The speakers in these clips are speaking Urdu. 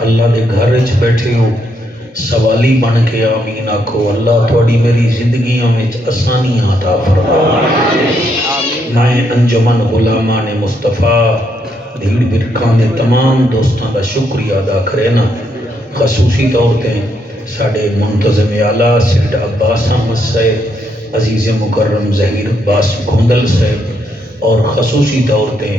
اللہ دے گھر وچ بیٹھے ہو سوالی بن کے آمین آکھو اللہ تھوڑی میری زندگیاں وچ آسانیاں عطا فرما میں انجمن غلامان مصطفیٰ دھیڑ برکھاں دے تمام دوستاں دا شکریہ ادا کرے نا خصوصی طور تے ساڑے منتظم اعلیٰ سیڈ عباس احمد صاحب عزیز مکرم ظہیر عباس گھندل صاحب اور خصوصی طور تے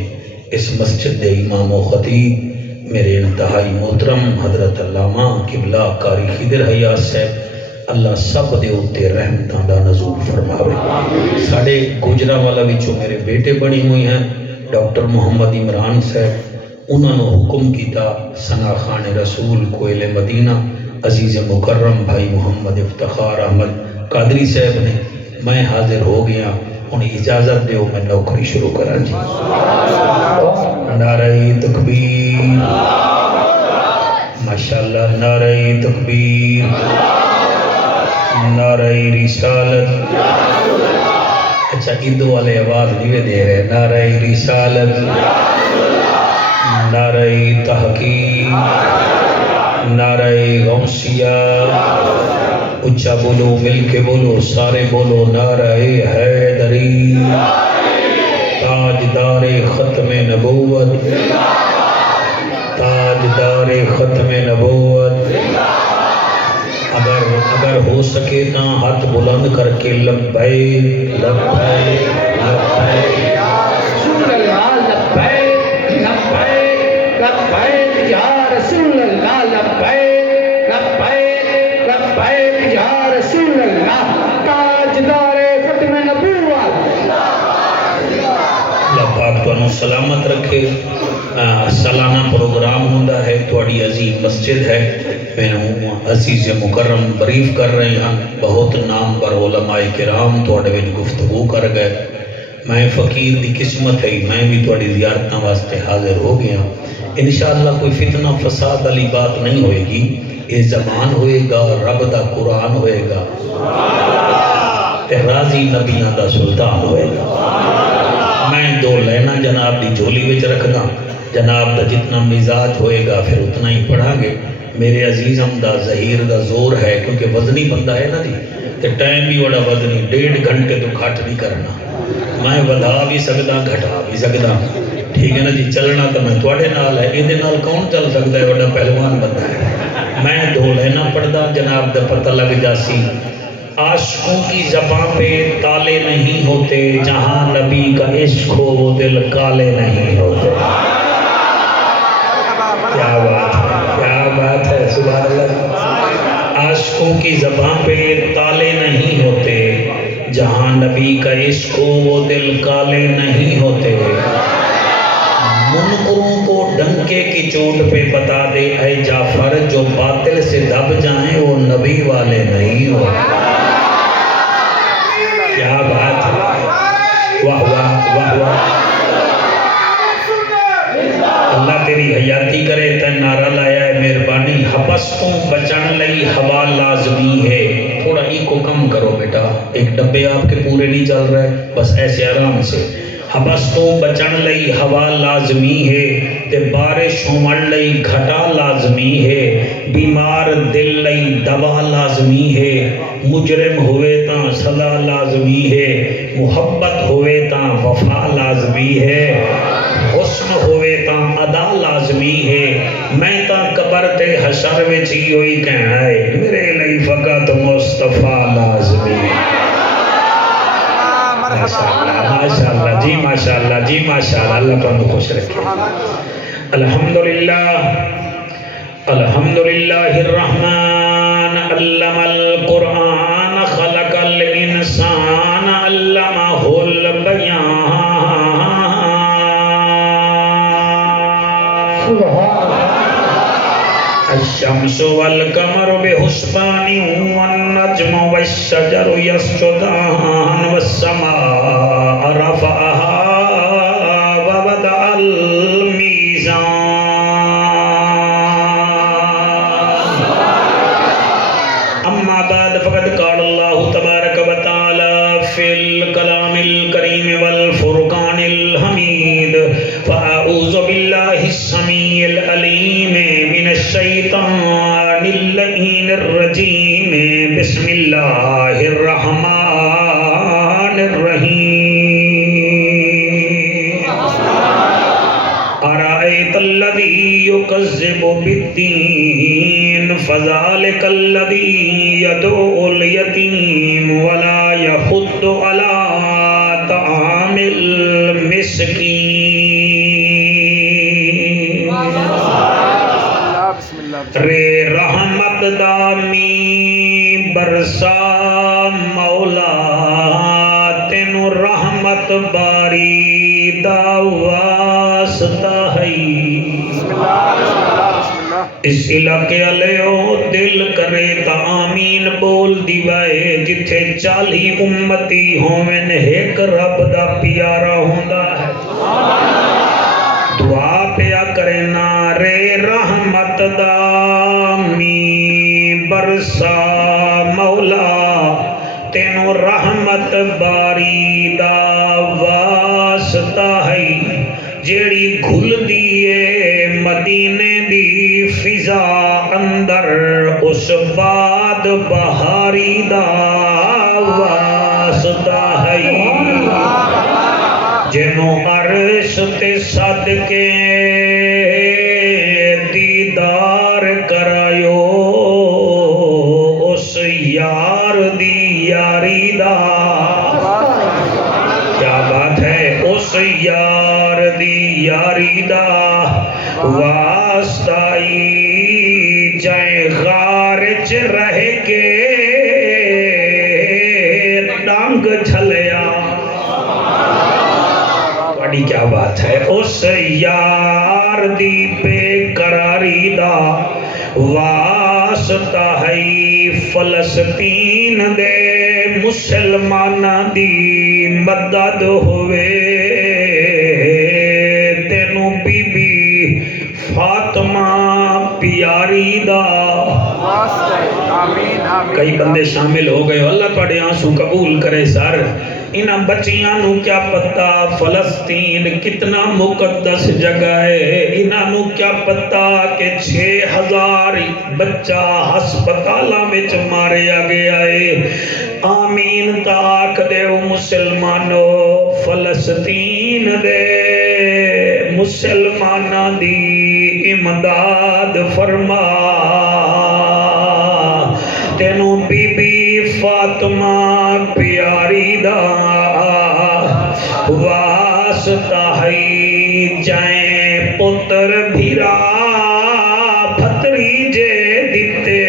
اس مسجد دے امام و خطیب میرے انتہائی محترم حضرت علامہ قبلہ قاری خضر حیات صاحب اللہ سب دے اتے رحمتاں دا نزول فرماوے ساڑے گجرا والا وچوں میرے بیٹے بنی ہوئی ہیں ڈاکٹر محمد عمران صاحب انہوں نے حکم کیتا ثنا خان رسول کوئل مدینہ عزیز مکرم بھائی محمد افتخار احمد قادری صاحب نے میں حاضر ہو گیا انہیں اجازت دیو میں نوکری شروع کرا جی نعرہ تکبیر ماشاءاللہ نعرہ تکبیر نعرہ رسالت اچھا ادو والے آواز نہیں دے رہے نعرہ رسالت نعرہ تحقیق نعرہ غوثیہ اچھا بولو مل کے بولو سارے بولو نعرہ حیدری تاجدار ختم نبوت تاجدار ختم نبوت اگر ہو سکے نا ہاتھ بلند کر کے لبیک لبیک لبیک رسول اللہ لبیک لبیک لبیک یا رسول اللہ لبیک لبیک لبیک یا رسول اللہ تاجدار ختم نبوت اللہ پاک تو سلامت رکھے سالانہ پروگرام ہوندہ ہے تھوڑی عظیم مسجد ہے میں عزیز مکرم بریف کر رہے ہیں بہت نام پر علماء کرام تھوڑے وچ گفتگو کر گئے میں فقیر دی قسمت ہے میں بھی تھوڑی زیارتاں واسطے حاضر ہو گیا انشاءاللہ کوئی فتنہ فساد والی بات نہیں ہوئے گی یہ زبان ہوئے گا رب دا قرآن ہوئے گا راضی نبیاں دا سلطان ہوئے گا میں دو لینا جناب دی جھولی وچ رکھنا جناب دا جتنا مزاج ہوئے گا پھر اتنا ہی پڑھا گے میرے عزیزم دا ظہیر دا زور ہے کیونکہ وزنی بندہ ہے نا جی تے ٹائم بھی بڑا وزنی 1.5 گھنٹے تو گھٹ نہیں کرنا میں بڑھا بھی سکتا گھٹا بھی سکتا ٹھیک ہے نا جی چلنا تو میں تھوڑے نال ہے یہ نال کون چل سکتا ہے بڑا پہلوان بندہ ہے میں دو لینا پڑھدا جناب دا پتہ لگ جاسی عاشقوں کی زبان پہ تالے نہیں ہوتے جہاں نبی کا عشق ہو وہ دل کالے نہیں ہوتے کیا بات ہے سبحان اللہ عاشقوں کی زبان پہ تالے نہیں ہوتے جہاں نبی کا عشق ہو وہ دل کالے نہیں ہوتے منکروں کو ڈنکے کی چوٹ پہ بتا دے اے جعفر جو باطل سے دب جائیں وہ نبی والے نہیں ہوتے کیا بات ہے واہ واہ واہ واہ اللہ تیری حیاتی کرے تین نعرہ لایا ہے مہربانی حبستوں بچن لئی ہوا لازمی ہے تھوڑا ای کو کم کرو بیٹا ایک ڈبے آپ کے پورے نہیں چل رہے بس ایسے آرام سے حبستوں بچن لئی ہوا لازمی ہے تے بارش ہومن لئی گھٹا لازمی ہے بیمار دل لئی دوا لازمی ہے مجرم ہوئے تاں سزا لازمی ہے محبت ہوئے تاں وفا لازمی ہے حسن ہوئے تاں ادا لازمی ہے میں تاں قبر تے حشر وچ ہی ہوئی کہنا ہے میرے لئی فقط مصطفیٰ لازمی ہے ماشاءاللہ جی ماشاءاللہ جی ماشاءاللہ اللہ تمہیں خوش رکھے الحمدللہ الحمدللہ الرحمن علم القرآن خلق الانسان علمہ البیان الشمس والقمر بحسبان والنجم والشجر يسجدان والسماء رفعها ووضع الميزان أما بعد فقد قال الله تبارك وتعالى في الكلام الكريم والفرقان الحميد فأعوذ بالله السميع العليم من الشیطان اللعین الرجیم بسم اللہ الرحمن الرحیم ارائیت الذی یکذب بالدین فذلک الذی یدعو الیتیم ولا یحض علی طعام المسکین رے رحمت دامی برسا مولا تینو رحمت باری دا واسطہ ہے اس علاقے علیو دل کرے تا آمین بول دیوائے جتھے 40 امتی ہومن ایک رب دا پیارا ہوندہ ہے دعا پیا کرنا رے رحمت دامی برسا مولا تینو رحمت باری دا واسطہ ہے جیڑی گھل دیئے مدینے دی فضا اندر اس باد بہاری دا واسطہ ہے جنو عرش تے صدقے دیدار کرایو اس یار دی یاری دا کیا بات ہے اس یار دی یاری دا واسطائی جائے غارچ رہ کے ڈانگ جھلیا بڑی کیا بات ہے اس یار دی بے قراری دا واسطہ ہے فلسطین دے مسلمان دی مدد ہوئے تینو بی بی فاطمہ پیاری دا کئی بندے شامل ہو گئے اللہ پڑے آنسو قبول کرے سر انہاں بچیاں نو کیا پتا فلسطین کتنا مقدس جگہ ہے انہاں نو کیا پتا کہ 6000 بچہ ہسپتالاں وچ ماریا گیا ہے آمین تاک دے مسلمانو فلسطین دے مسلمانہ دی امداد فرما تینو بی بی فاطمہ پیاری دا واسطہ ہے جائیں پتر بھیرا پھتری جے دیتے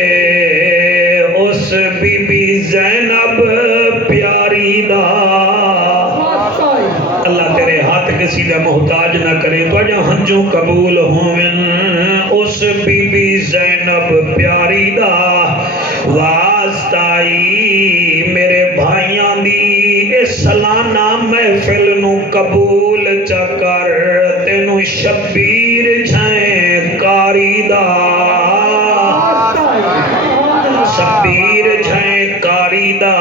اس بی بی زینب پیاری دا اللہ تیرے ہاتھ کسی دا محتاج نہ کرے وجہ ہنجو قبول ہوئن اس بی بی زینب پیاری دا واسطائی میرے بھائیاں دی اس سالانہ محفل نو قبول چکر تینو شبیر جھائیں کاری دا شبیر جھائیں کاری دا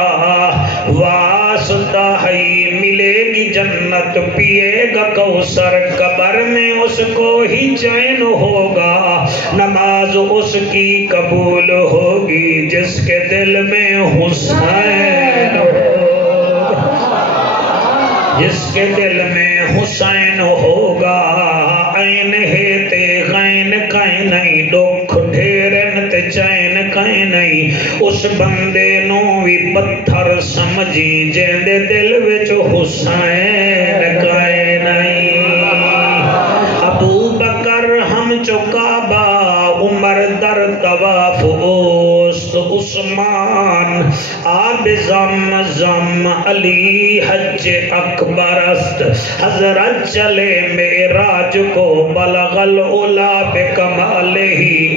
واسطہ ہے ملے گی جنت پیے گا کوثر قبر میں اس کو ہی چین ہوگا نماز اس کی قبول ہوگی جس کے دل میں حسین جس کے دل میں حسین ہوگا عین ہے تے غین کائیں نہیں دکھ ڈھیرن تے چین کائیں نہیں اس بندے نو بھی پتھر سمجھی جیندے دل وچ حسین کائیں نہیں ابو بکر ہم چکابا عمر در طواف اوست عثمان آب زمزم علی حج اکبر است حضرت چلے معراج کو بلغ العلا بکمالہ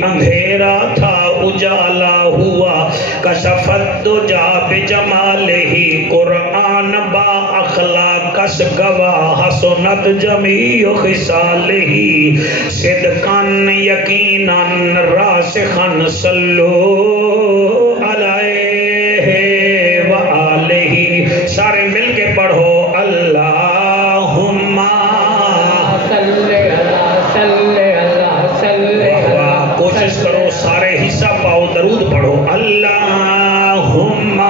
اندھیرا تھا اجالا ہوا کشفت دجا بجمالہ قرآن با اخلاق اس گواہ حسنت جمیع خصالہ صدقاً یقیناً راسخاً صلو علیہ وآلہ سارے مل کے پڑھو اللہم صلی اللہ کوشش کرو سارے حصہ پاؤ درود پڑھو اللہم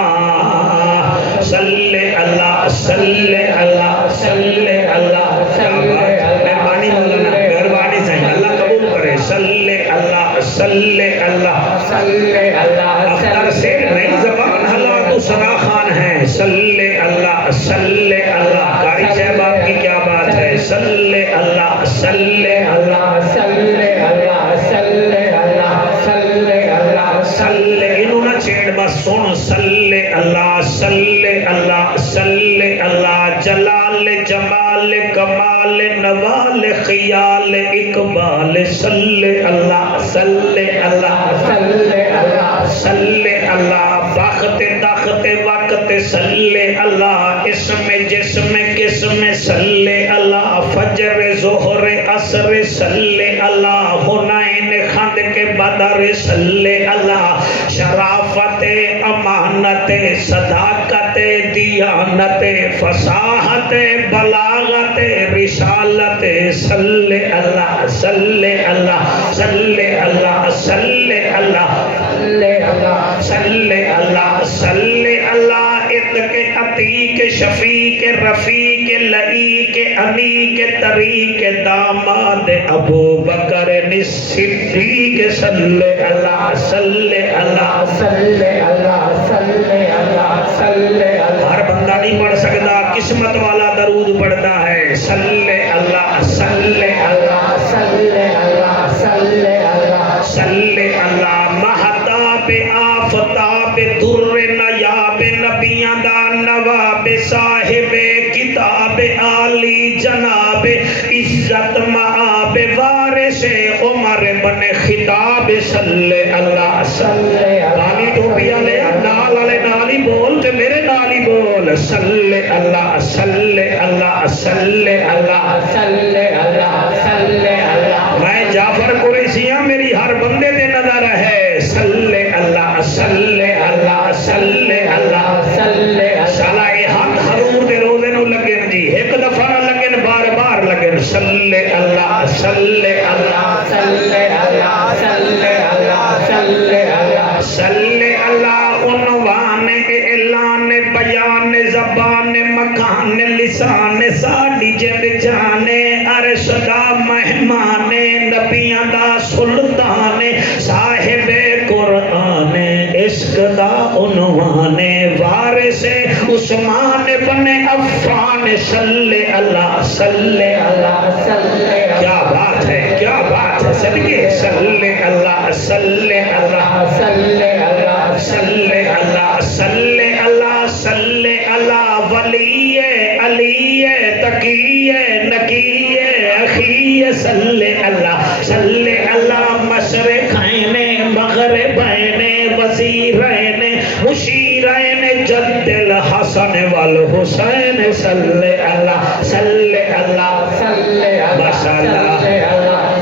صلی اللہ صلی اللہ صلی اللہ مہربانی مولانا مہربانی چاہیے اللہ قبول کرے صلی اللہ صلی اللہ صلی اللہ اختر سے نئی زبان حلا تو سنا خان ہے صلی اللہ صلی اللہ قاری صاحب آپ کی کیا بات ہے صلی اللہ صلی اللہ صلی اللہ صلی اللہ صلی اللہ صلی انہوں نہ چھیڑ بس سن صلی اللہ صلی اللہ صلی اللہ جلال جمال کمال نوال خیال اقبال صلی اللہ صلی اللہ صلی اللہ صلی اللہ بخت تخت وقت صلی اللہ اسم جسم قسم صلی اللہ فجر ظہر عصر صلی اللہ حنین خند کے بدر صلی اللہ شرافت امانت صداقت دیانت فصاحت بلاغت رسالت صلی اللہ صلی اللہ صلی اللہ صلی اللہ صلی اللہ صلی اللہ صلی اللہ اتق عتیق شفیق رفیق لعیق انیق طریق داماد ابو بکر صدیق صلی اللہ صلی اللہ صلی اللہ صلی اللہ صلی اللہ ہر بندہ نہیں پڑھ سکتا قسمت والا درود پڑھتا ہے صلی اللہ صلی اللہ صلی اللہ صلی اللہ صلی اللہ مہتاب آفتاب در نیاب نبیاں دا نواب صاحب کتاب عالی جناب عزت معاب وارث عمر بن خطاب صلی اللہ صلی نالی ٹوپی والے نال والے نالی بول تے میرے نالی بول صلی اللہ صلی اللہ صلی اللہ صلی اللہ صلی اللہ میں جعفر قریشی ہوں میری ہر بندے دے نظر ہے صلی اللہ صلی اللہ صلی اللہ صلی سالہ ہاتھ حضور دے روزے نو لگن جی ایک دفعہ نہ لگن بار بار لگن صلی اللہ صلی اللہ صلی اللہ صلی اللہ صلی اللہ صلی اللہ عنوان اعلان بیان زبان مکان لسان ساڈی جب جانے عرش دا مہمان نبیاں دا سلطان صاحب قرآن عشق دا عنوان وارث عثمان بن عفان صلی اللہ صلی اللہ صلی کیا بات ہے کیا بات ہے صدقے صلی اللہ صلی اللہ صلی اللہ صلی اللہ صلی اللہ صلی اللہ ولی علی تقی نقی اخی صلی اللہ صلی اللہ مشرقین مغربین وزیرین مشیرین جد الحسن والحسین صلی اللہ صلی اللہ صلی ماشاءاللہ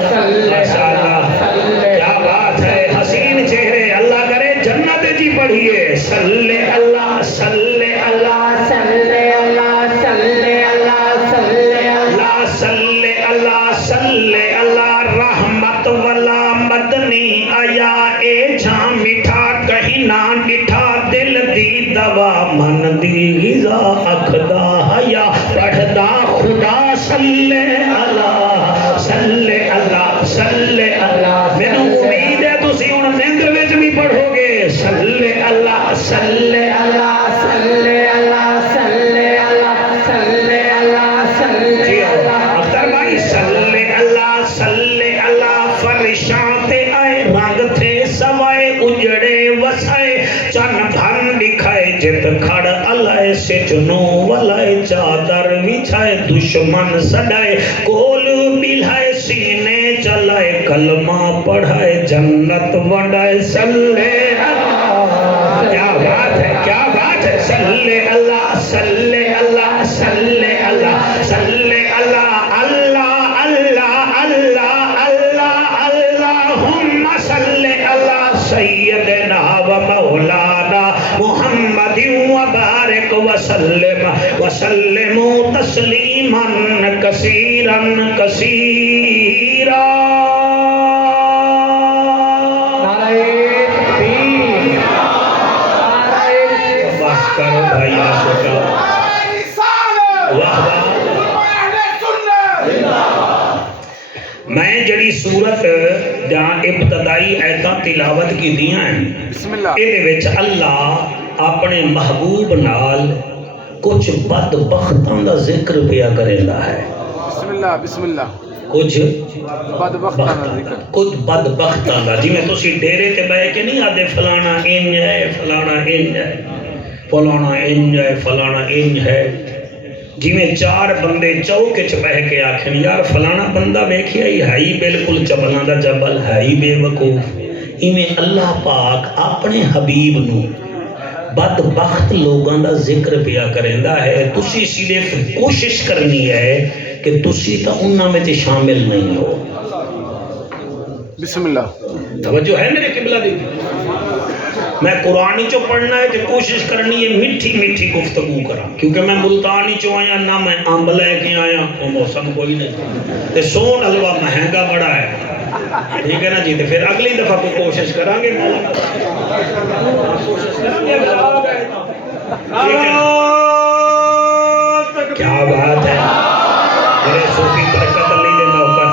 صلی ماشاءاللہ کیا بات ہے حسین چہرے اللہ کرے جنت جی پڑھیے صلی اللہ صلی اللہ صلی اللہ صلی اللہ صلی اللہ صلی اللہ صلی اللہ رحمت والا مدنی آیا اے جہاں میٹھا کہیں نہ ڈٹھا دل دی دوا من دی غذا اکھدا حیا پڑھدا خدا صلی اللہ صلی اللہ صلی اللہ میرے امید ہے تسی ہن نیندر وچ بھی پڑھو گے صلی اللہ صلی اللہ صلی اللہ صلی اللہ صلی اللہ صلی اللہ اختر بھائی صلی اللہ صلی اللہ فرشاں تے آئے رنگ تھے سوائے اجڑے وسائے چن بھن دکھائے جت کھڑ علائے سجنوں والائے چادر بچھائے دشمن سڈائے کول بلھائے سینے چلائے کلمہ پڑھائے جنت وڈائے صلی اللہ کیا بات ہے کیا بات ہے صلی اللہ صلی اللہ صلی اللہ صلی اللہ اللہ اللہ اللہ اللہ اللہم صلی اللہ سیدنا و مولانا محمد و بارک وسلم وسلم تسلیما کثیرا کثیرا سورت جہاں ابتدائی ایتاں تلاوت کی دیاں ہیں، بسم اللہ یہ وچ اللہ اپنے محبوب نال کچھ بدبختاں دا ذکر پیا کریندا ہے. بسم اللہ بسم اللہ کچھ بدبختاں دا ذکر کچھ بدبختاں دا، جی میں تسی ڈیرے تے بیٹھ کے نہیں آدے فلانا انج ہے فلانا انج ہے فلانا انج ہے فلانا انج ہے، جی میں چار بندے چوک چ بیٹھ کے آکھن یار فلانا بندہ ویکھیا ہی ہے ہی بالکل چبلاں دا جبل ہے ہی بے وقوف، ایویں اللہ پاک اپنے حبیب نو بدبخت لوگاں دا ذکر پیا کریندا ہے. تسی صرف کوشش کرنی ہے کہ تسی تا انہاں وچ شامل نہیں ہو. بسم اللہ توجہ ہے میرے قبلہ دی؟ میں قرآن چو پڑھنا ہے کہ کوشش کرنی ہے میٹھی میٹھی گفتگو کرا، کیونکہ میں ملتانی چو آیا نہ میں آمب لے کے آیا، وہ موسم کوئی نہیں تے سون حلوہ مہنگا بڑا ہے، ٹھیک ہے نا جی. تے پھر اگلی دفعہ کو کوشش کریں گے کیا بات ہے میرے صوفی برکت علی دے نوکر.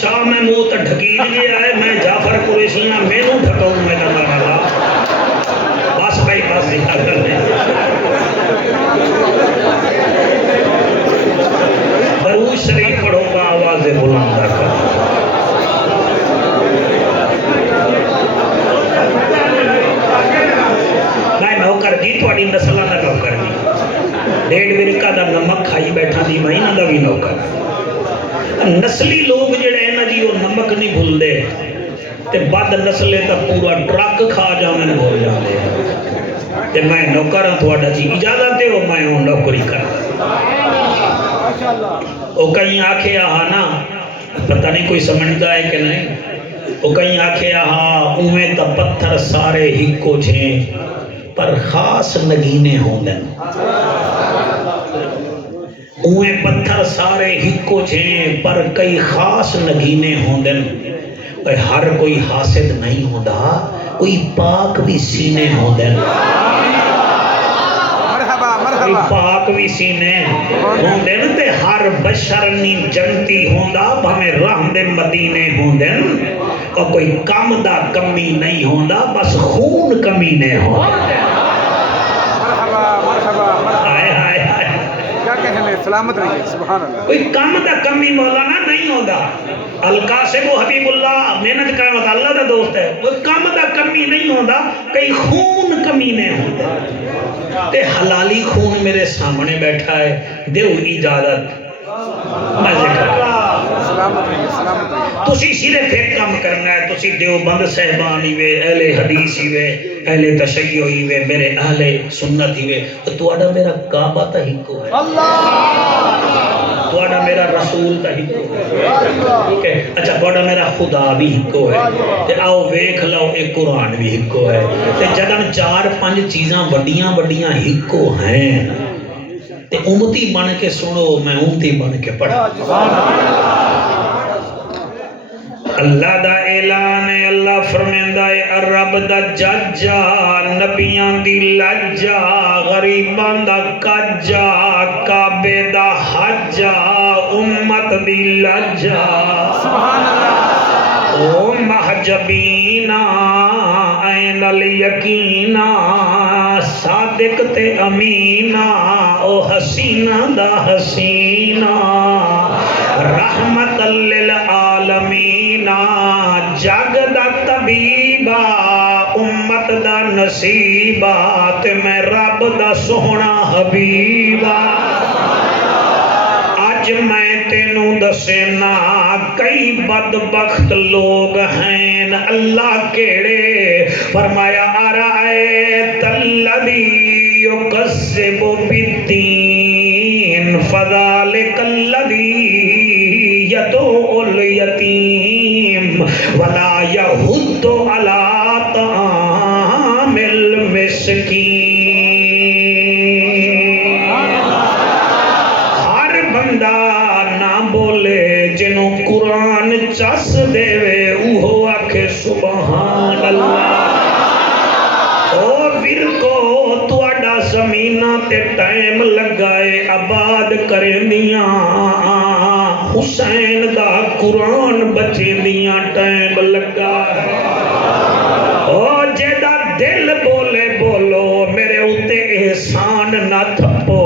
شاہ محمود ڈھکیل گیا ہے، میں جعفر قریشیاں مینوں ڈھکاؤں میں کرنا والا بس بھائی بس ذکر کر دیں. درود شریف پڑھو گا آواز بلند کر. میں نوکر جی تھوڑی نسلہ نہ نوکر جی، ڈیڑھ ورکا دا نمک کھائی بیٹھا دی میں نہ دا بھی نوکر. نسلی لوگ جڑے ہیں نا جی وہ نمک نہیں بھول دے تے بد نسلے تا پورا ٹرک کھا جانے بھول جانے. تے میں نوکر ہاں تھوڑا جی اجازت دے ہو میں ہوں نوکری کر. وہ کہیں آکھے آہا نا پتہ نہیں کوئی سمجھتا ہے کہ نہیں، وہ کہیں آکھے آہا اوہیں تا پتھر سارے ہکو چھیں پر خاص نگینے ہوں دن. اوہیں پتھر سارے ہکو چھیں پر کئی خاص نگینے ہوں دن. ہر کوئی حاسد نہیں ہوندا، کوئی پاک بھی سینے ہوں دن. کوئی پاک بھی سینے ہوں دن تے ہر بشر نہیں جنتی ہوندا بھامے راہ دے مدینے ہوں دن. اور کوئی کم دا کمی نہیں ہوندا بس خون کمینے ہوں دن. سلامت رہیے سبحان اللہ. کوئی کم دا کمی مولانا نہیں ہوتا. القاسم حبیب اللہ محنت کرنے والا اللہ دا دوست ہے، کوئی کم دا کمی نہیں ہوتا، کئی خون کمی نہیں ہوتا. تے حلالی خون میرے سامنے بیٹھا ہے، دیو اجازت میں ذکر سلامت رہیے سلامت رہیے. تسی صرف ایک کام کرنا ہے، تسی دیوبند صاحبان ہی وے، اہل حدیث ہی وے، اہل تشیع ہی وے، میرے اہل سنت ہی وے، تواڈا میرا کعبہ تا ہکو ہے، تواڈا میرا رسول تا ہکو ہے، ٹھیک ہے. اچھا تواڈا میرا خدا بھی ہکو ہے. تے آؤ ویکھ لو ایک قرآن بھی ہکو ہے. تے جدن چار پانچ چیزاں وڈیاں وڈیاں ہکو ہیں تے امتی بن کے سنو، میں امتی بن کے پڑھا. اللہ دا اعلان ہے، اللہ فرمیندہ ہے رب دا ججا، نبیاں دی لجا، غریباں دا کجا، کعبے دا حجا، امت دی لجا. او محجبینا این الیقینا، صادق تے امینا، او حسینہ دا حسینہ، رحمت للعالمین، جگ دا طبیبہ، امت دا نصیبہ، تے میں رب دا سونا حبیبہ. اج میں تینوں دسینا کئی بدبخت لوگ ہیں، اللہ کیڑے فرمایا ارائیت الذی یکذب بالدین فذلک الذی یدعو الیتیم ولا یحض علی طعام المسکین. ہر بندہ نہ بولے جنہوں قرآن تے ٹائم لگائے آباد کرندیاں حسین دا قرآن بچیندیاں ٹائم لگا او جیڑا دل بولے بولو میرے اتے احسان نہ تھپو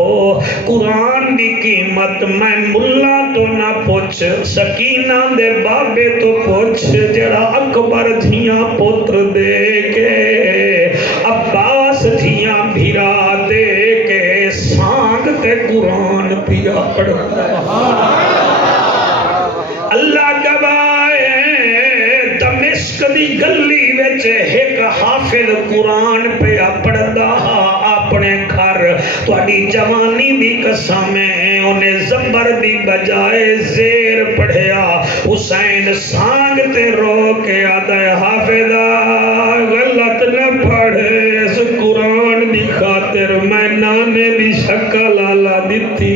قرآن دی قیمت میں ملا تو نہ پوچھ سکینہ دے بابے تو پوچھ جڑا اکبر دھیاں پتر دے کے عباس دھیاں بھیرا دے کے سانگ تے قرآن پیا پڑھتا اللہ گواہ دمشق دی گلی وچ ایک حافظ قرآن پیا پڑھدا اپنے گھر تہاڈی جوانی دی قسم ہے انہیں زبر دی بجائے زیر پڑھیا حسین سانگ تے رو کے آدھا حافظہ غلط نہ پڑھے اس قرآن دی خاطر میں نانے دی شکل آلا دیتی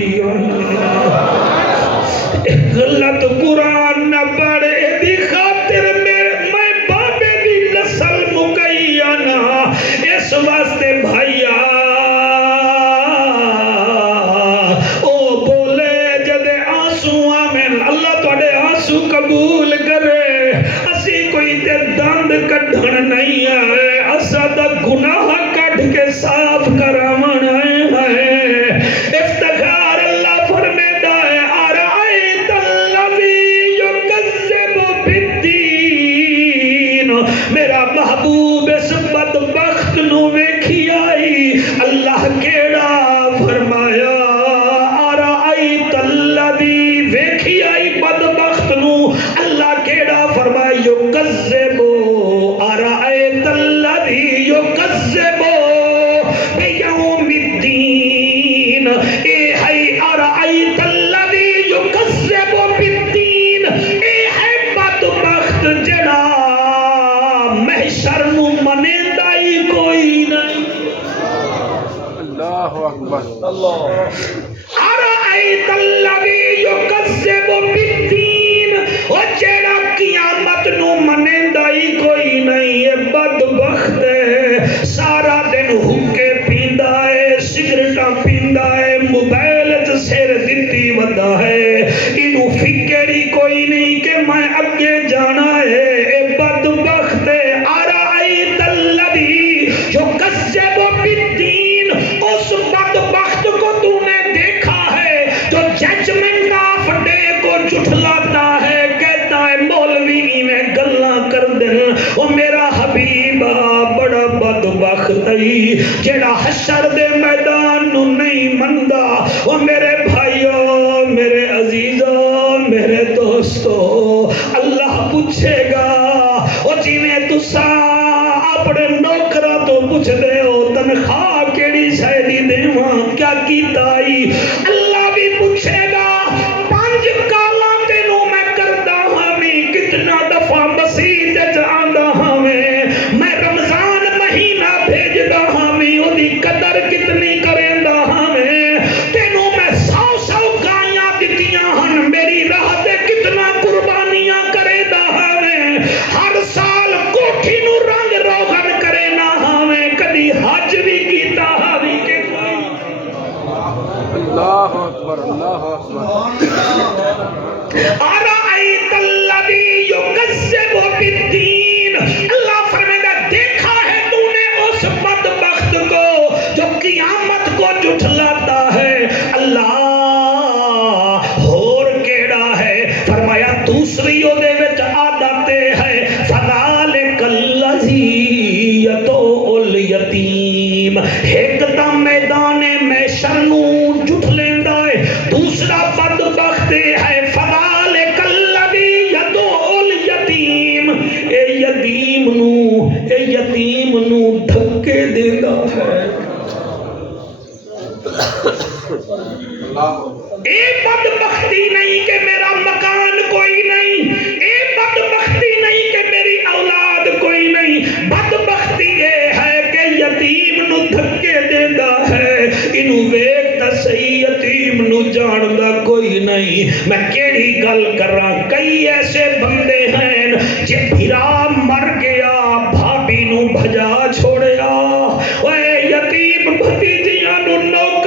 غلط قرآن نہ پڑھے دی خاطر میں بابے دی نسل مکئی آنا اس واسطے بھائیا او بولے جدے آنسو آمین اللہ توڑے آنسو قبول کرے اسی کوئی تے دند کڑھن نہیں ہے اسا دا گناہ کڑھ کے صاف کرامان آئے ہیں افتخار اللہ فرمیدہ ہے آرائیت الذی یکذب بالدین میرا محبوب اس بدبخت نو ویکھی آئی اللہ کیڑا فرمایا آرائیت الذی ویکھی آئی بدبخت نو اللہ کیڑا فرمایا یکذب آرائیت الذی یکذب بیوم الدین اے ہے آرائیت الذی یکذب بالدین اے ہے بدبخت جڑا محشر نو منیندا ہی کوئی نہیں اللہ اکبر آرائیت الذی یکذب بالدین او جڑا قیامت نو منیندا ہی کوئی نہیں ہے بدبخت ہے سارا دن حکے پیندا ہے سگریٹاں پیندا ہے موبائل تے سر دتی ودا ہے اینو فکر ہی کوئی نہیں کہ میں اگے جانا ہے اے بدبخت ہے آرائیت الذی یکذب بالدین اس بدبخت کو تو نے دیکھا ہے جو ججمنٹ آف ڈے کو جھٹلاتا ہے کہتا ہے مولوی میں گلاں کر دیں او میرا حبیب بڑا بدبخت ہے جڑا حشر دے میدان نو نہیں مندا او میرے بھائیو میرے عزیزو میرے دوستو اللہ پوچھے گا او جویں تساں اپنے نوکراں تو پوچھ دے ہو تنخواہ کیڑی شے دی دیواں کیا کیتا ای اللہ بھی پوچھے گا 5 کالاں تینوں میں کردا ہاں کتنا دفعہ مسجد وچ آندا ہاں میں رمضان مہینہ بھیجدا ہاں اودی قدر کتنی کریندا ہاں تینوں میں 100 گایاں دتیاں ہن میری راہ تے کتنا قربانیاں کریندا ہاں ہر سال کوٹھی نو رنگ روغن کرینا ہاں کدی حج بھی کیتا ہاں اللہ اکبر اللہ اکبر آرائیت الذی یکذب بالدین اللہ فرمائے دیکھا ہے تو نے اس بدبخت کو جو قیامت کو جھٹلاتا ہے اللہ اور کیڑا ہے فرمایا دوسری دے وچ عادت ہے فذالک الذی یدعو الیتیم ایک تا میدان محشر نو جھٹلیندا ہے دوسرا بدبخت ہے فذالک الذی یدعو الیتیم اے یتیم نو دھکے دیندا ہے اے بدبختی نہیں کہ میرا مکان کوئی نہیں اے بدبختی نہیں کہ میری اولاد کوئی نہیں بدبختی یہ ہے کہ یتیم نو دھکے دیندا ہے انو ویکھ تے صحیح یتیم نو جاندا کوئی نہیں میں کیڑی گل کراں کئی ایسے بندے ہیں جے بھرا مر گیا بھابی نو بھجا چھوڑیا اوے یتیم بھتیجیاں نو نوکر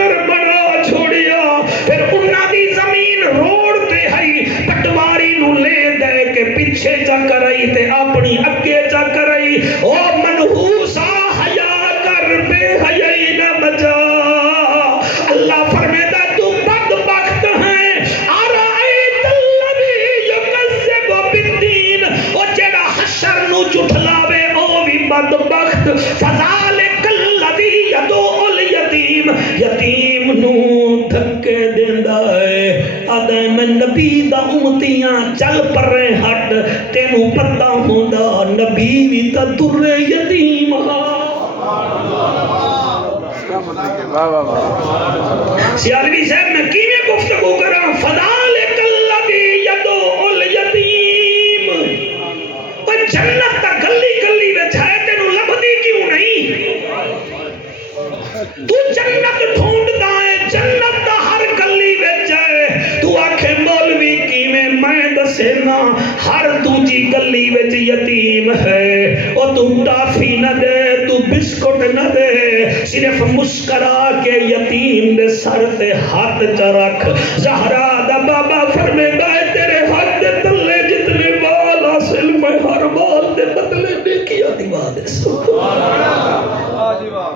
اپنی اگے جا کرئی او منحوسا حیا کر بے حیائی نہ بجا اللہ فرمیدا تو بدبخت ہے ارائیت الذی یکذب بالدین او جڑا حشر نو جھٹلاوے او بھی بدبخت فذالک الذی یدعو الیتیم یتیم نو دھکے دیندا ہے آدھے میں نبی دا امتیاں چل پرے ہٹ تینوں پتہ ہوندا نبی بھی تا در یتیم سیالوی صاحب میں کیویں گفتگو کراں فذالک الذی یدعو الیتیم او جنت تا گلی گلی وچ ہے تینوں لبھدی کیوں نہیں تو جنت ڈھونڈدا ہے جنت دا ہر گلی وچ ہے تو آکھے مولوی کیویں میں دسے نا ہر دوجی گلی وچ یتیم ہے او تو ٹافی نہ دے تو بسکٹ نہ دے صرف مسکرا کے یتیم دے سر تے ہاتھ چ رکھ زہرا دا بابا فرمیدا ہے تیرے ہاتھ دے تلے جتنے بال حاصل میں ہر بال دے بدلے نیکیاں دیوا دے سبحان اللہ واہ جی واہ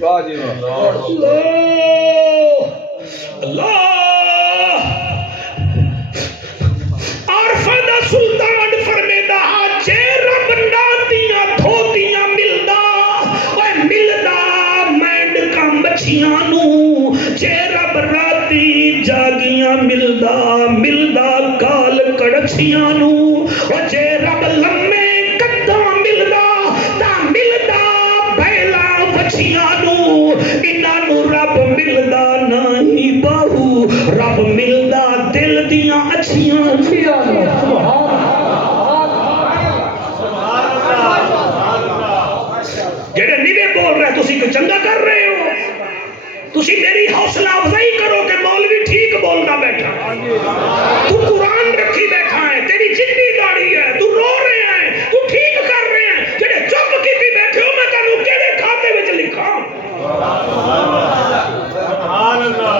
واہ جی واہ اللہ اور فدا سلطان فرمیدا جے رب ناتیاں دھوتیاں ملدا اوے ملدا مینڈ کا مچھیاں نو جے رب راتی جاگیاں ملدا ملدا کال کڑچھیاں نو او جے رب لمے کداں ملدا تا ملدا بیلا وچھیاں نو انہاں نو رب ملدا نہیں باہو رب ملدا دل دیاں اچھیاں جڑے نیوے بول رہے تسی کو چنگا کر رہے ہو تسی میری حوصلہ افزائی کرو کہ مولوی ٹھیک بولنا بیٹھا تو قرآن رکھی بیٹھا ہے تیری جتنی داڑھی ہے تو رو رہے ہیں تو ٹھیک کر رہے ہیں جڑے چپ کیتی بیٹھے ہو میں تانوں کیڑے کھاتے وچ لکھاں سبحان اللہ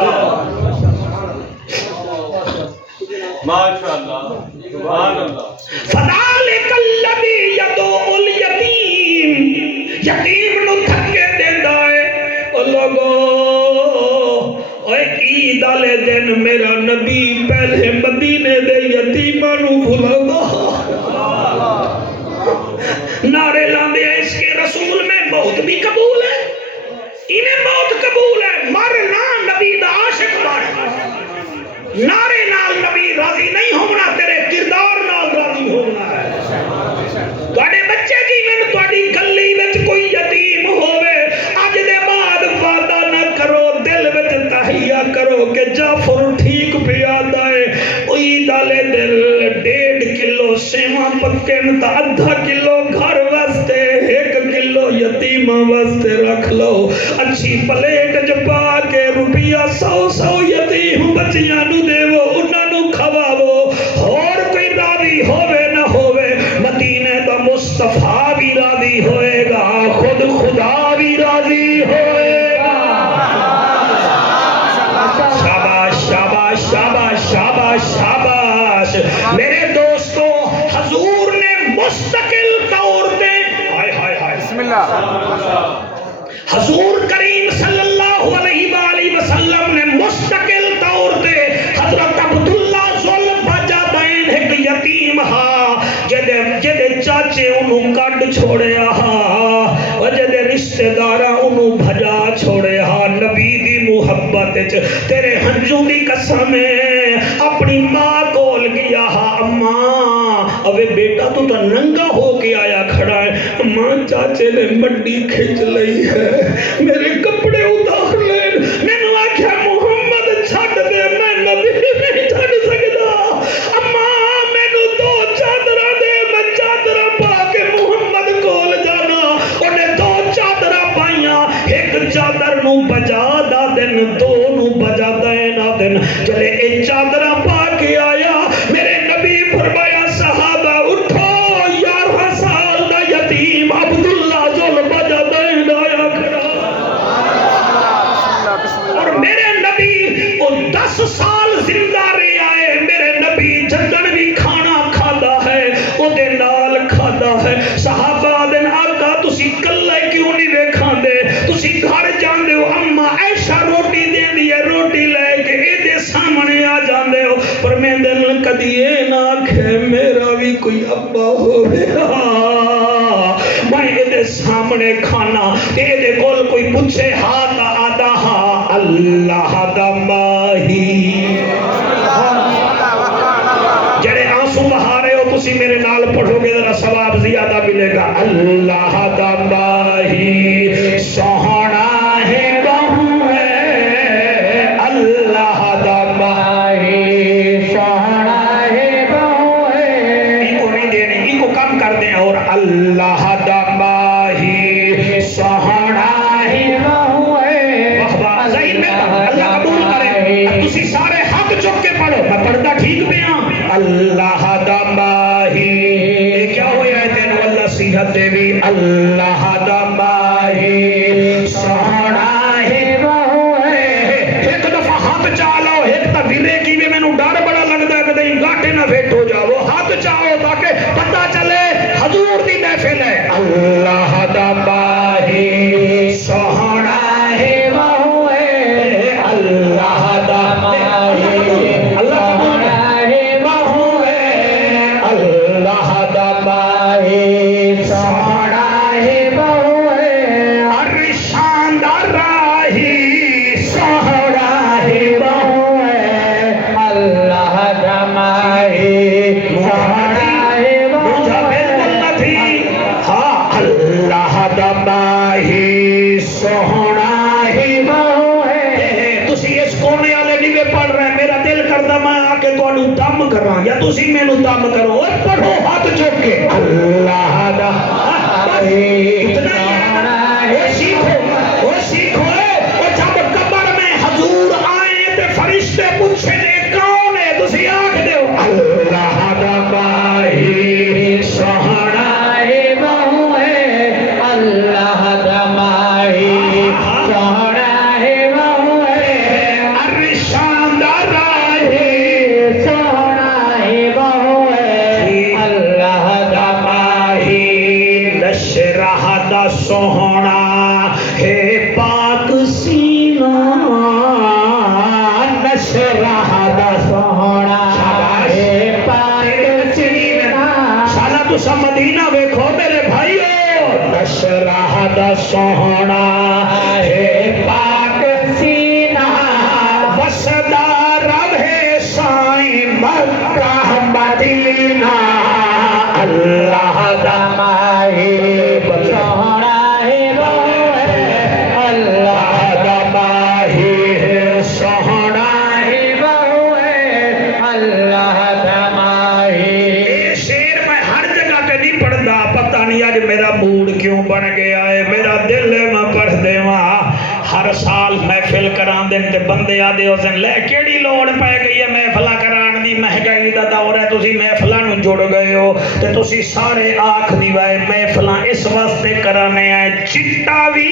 ماشاءاللہ سبحان اللہ فذالک الذی یدعو الیتیم یتیم نو تھکے دیندا ہے او لوگو اوے عید والے دن میرا نبی پہلے مدینے دے یتیماں نو بھلاوندا نعرے لاندے اس کے رسول میں موت بھی قبول ہے انہیں موت قبول ہے مرنا نبی دا عاشق مر نعرے نال نبی راضی نہیں ہونا تیرے کردار نال راضی ہونا ہے تواڈے بچے کی میں تواڈی گلی وچ کوئی یتیم ہووے اج دے بعد وعدہ نہ کرو دل وچ تہیا کرو کہ جعفر ٹھیک پیادا ہے عید والے دل 1.5 کلو سیواں پکن تا آدھا کلو گھر واسطے 1 کلو یتیماں واسطے رکھ لو اچھی پلیٹ چ پا کے روپیہ 100 یتیم بچیاں نو دیو انہاں نو کھواو اور کوئی راضی ہووے نہ ہووے مدینے دا مصطفیٰ بھی راضی ہوئے گا خود خدا بھی راضی ہوئے گا شاباش شاباش شاباش شاباش شاباش میرے دوستو حضور نے مستقل طور پہ بسم اللہ حضور کریم صلی اللہ علیہ وآلہ وسلم نے مستقل طور پہ حضرت عبداللہ ذوالبجدین ایک یتیم ہا جدے چاچے انہوں کڈ چھوڑے ہا جدے رشتہ داراں انہوں بھجا چھوڑے ہا نبی دی محبت تیرے ہنجوں دی قسم اپنی ماں کول گیا ہا اماں اوے بیٹا تو ننگا ہو کے آیا کھڑا ہے ماں چاچے نے منڈی کھچ لئی ہے میرے کپڑے اتار لے میں نے آکھیا محمد چھڈ دے میں نبی نہیں چھڈ سکدا اماں مینوں 2 چادراں دے میں چادراں پا کے محمد کول جانا اونے 2 چادراں پائیاں ایک چادر نو بجا دا دن 2 نو بجا دینا دن چلے اے چادراں پا کے آیا میرے نبی فرمایا صحابہ اٹھو 11 سال دا یتیم عبداللہ ذوالبجدین آیا کھڑا آکھے میرا بھی کوئی ابا ہوئے میں یہ سامنے کھانا یہ کول کوئی پوچھے ہاں تا آدھا ہاں اللہ دا ماہی جڑے آنسو بہا رہے ہو تسی میرے نال پڑھو گے ذرا ثواب زیادہ ملے گا اللہ دا ماہی سوہنا ہے بہو ہے اللہ دا ماہی سوہنا ہے بہو ہے ایکو نہیں دینی ایکو کم کر دیں اور اللہ دا ماہی سوہنا ہے بہو ہے واہ واہ ظاہر میں اللہ قبول کرے اب تسی سارے حق چک کے پڑھو میں پڑھتا ٹھیک پہ ہاں اللہ دا ماہی کیا ہویا ہے تینو اللہ صحت دے بھی اللہ دا ماہی سوہنا ہے بہو ہے ایک دفعہ ہاتھ چالو ایک تا ویرے کی بھی میں نو ڈر بڑا لگتا ہے کہ دیں گاٹے نہ پھیٹ ہو جاؤ ہاتھ چاہو تاکہ پتہ چلے حضور دی محفل ہے اللہ دا ماہی سوہنا ہے بہو ہے اللہ دا ماہی اللہ اللہ دا ماہی سوہنا ہے بہو ہے ارے شاندار راہی سوہنا ہے بہو ہے اللہ دا ماہی سوہنا ہے بہو ہے بالکل نہ تھی ہاں اللہ دا ماہی سوہنا ہے بہو ہے تسی اس کونے والے نیوے پڑھ رہے میرا دل کردا میں آ کے تانوں دم کراں یا تسی مینوں دم کرو اور پڑھو ہاتھ چوک کے اللہ دا اتنا ہی ہے وہ سیکھو وہ جب قبر میں حضور آئے تے فرشتے پوچھے دے کون ہے تسی آکھ دیو اللہ دا ماہی سوہنا ہے بہو ہے اللہ دا ماہی سوہنا ہے بہو ہے ارے شاندار راہی سوہنا ہے بہو ہے اللہ دا ماہی نشرہ دا سوہنا ہے پاک سینہ نشرہ دا سوہنا ہے پاک سینہ سالہ تو سب مدینہ ویکھو میرے بھائیو نشرہ دا سوہنا ہے پاک سینہ وسدہ رب ہے سائیں مکہ مدینہ اللہ دا ماہی سوہنا ہے بہو ہے اللہ دا ماہی سوہنا ہے بہو ہے اللہ دا ماہی یہ شعر میں ہر جگہ تے نہیں پڑھدا پتہ نہیں آج میرا موڈ کیوں بن گیا ہے میرا دل ہے میں پڑھ دیواں ہر سال محفل کران دن تے بندے آدے ہو سن لے کیڑی لوڑ پہ گئی ہے محفلہ کران دی مہنگائی دا دور ہے تسی محفلہ نو جڑ گئے ہو تے تسی سارے آنکھ دیوائے محفلہ اس واسطے کرانے آئے چٹا وی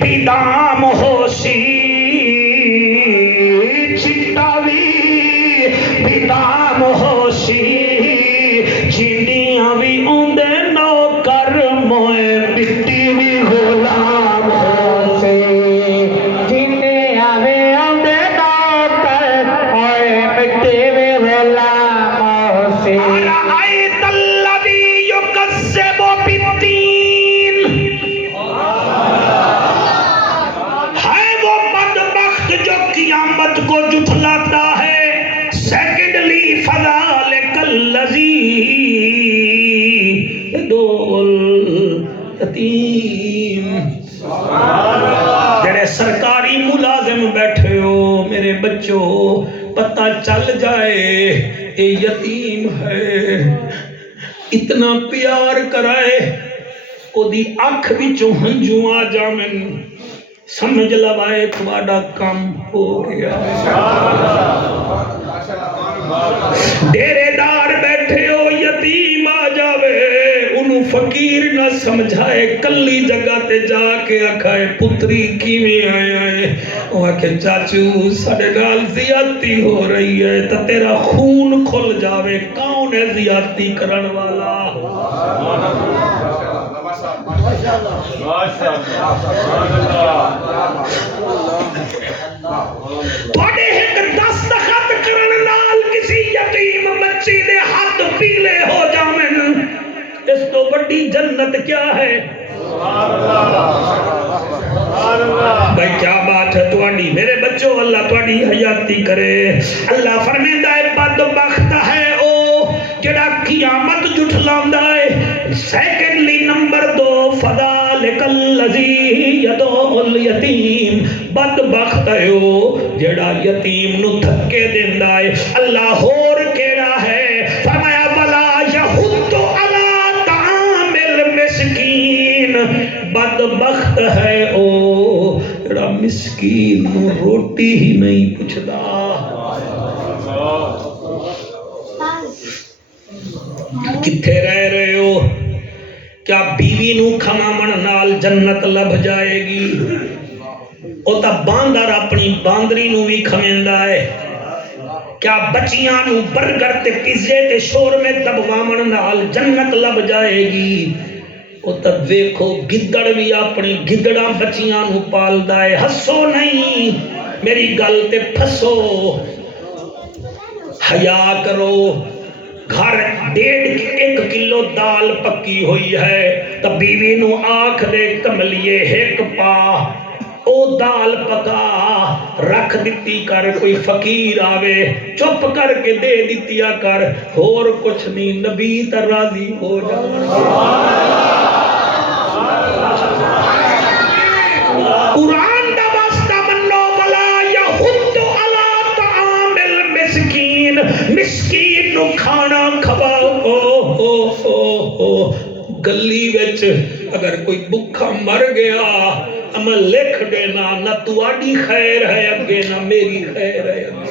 بیدام ہوشی چٹا وی بیدام ہوشی چینیاں وی اوندے نوکر موئے مٹی وی غلام ہوشی چینیاں وی اوندے نوکر موئے مٹی وی غلام ہوشی ارائیت الذی یکذب بالدین ہے وہ بدبخت جو قیامت کو جھٹلاتا ہے سیکنڈلی فذالک الذی یدعو الیتیم جڑے سرکاری ملازم بیٹھے ہو میرے بچوں پتہ چل جائے اے یتیم ہے اتنا پیار کرائے او دی آنکھ وچوں ہنجو آ جامن سمجھ لوائے تمہارا کام ہو گیا ڈیرے دار بیٹھے ہو یتیم آ جاوے انہوں فقیر نہ سمجھائے کلی جگہ تے جا کے آکھائے پتری کیویں آئے آئے وہ آکھے چاچو ساڑے نال زیادتی ہو رہی ہے تا تیرا خون کھل جاوے کون ہے زیادتی کرن والا تھوڑے ایک دستخط کرن نال کسی یتیم بچے بڑی جنت کیا ہے؟ بھائی کیا بات ہے تواڈی میرے بچوں، اللہ تواڈی حیاتی کرے۔ اللہ فرمیندا ہے بدبخت ہے او جڑا قیامت جھٹلاندا ہے۔ سیکنڈلی نمبر 2 فذالک الذی یدعو الیتیم، بدبخت ہے او جڑا یتیم نو دھکے دیندا ہے۔ اللہ ہور کیڑا ہے؟ فرمایا ولا یحض علی طعام المسکین، بدبخت ہے او جڑا مسکین نو روٹی ہی نہیں پوچھدا۔ کتھے رہ رہے ہو؟ کیا بیوی نو کھمامن نال جنت لب جائے گی؟ او تا باندر اپنی باندری نو بھی کھمیندا ہے۔ کیا بچیاں نو برگر تے پیزے تے شورمے دبوامن نال جنت لب جائے گی؟ او تب ویکھو گدڑ بھی اپنی گدڑاں بچیاں نو پالدا ہے۔ ہسو نہیں، میری گل تے پھسو، حیا کرو۔ گھر 1.5 کلو دال پکی ہوئی ہے تو بیوی نو آنکھ دے کملیے ایک پا او دال پکا رکھ دیتی کر، کوئی فقیر آوے چپ کر کے دے دیتیا کر، اور کچھ نہیں، نبی تا راضی ہو جانا۔ قرآن دا واسطہ منو ولا یحض علی طعام المسکین، مسکین نو کھانا کھواؤ۔ گلی وچ اگر کوئی بکھا مر گیا میں لکھ دینا، نہ تواڈی خیر ہے اگے نہ میری خیر ہے اگے۔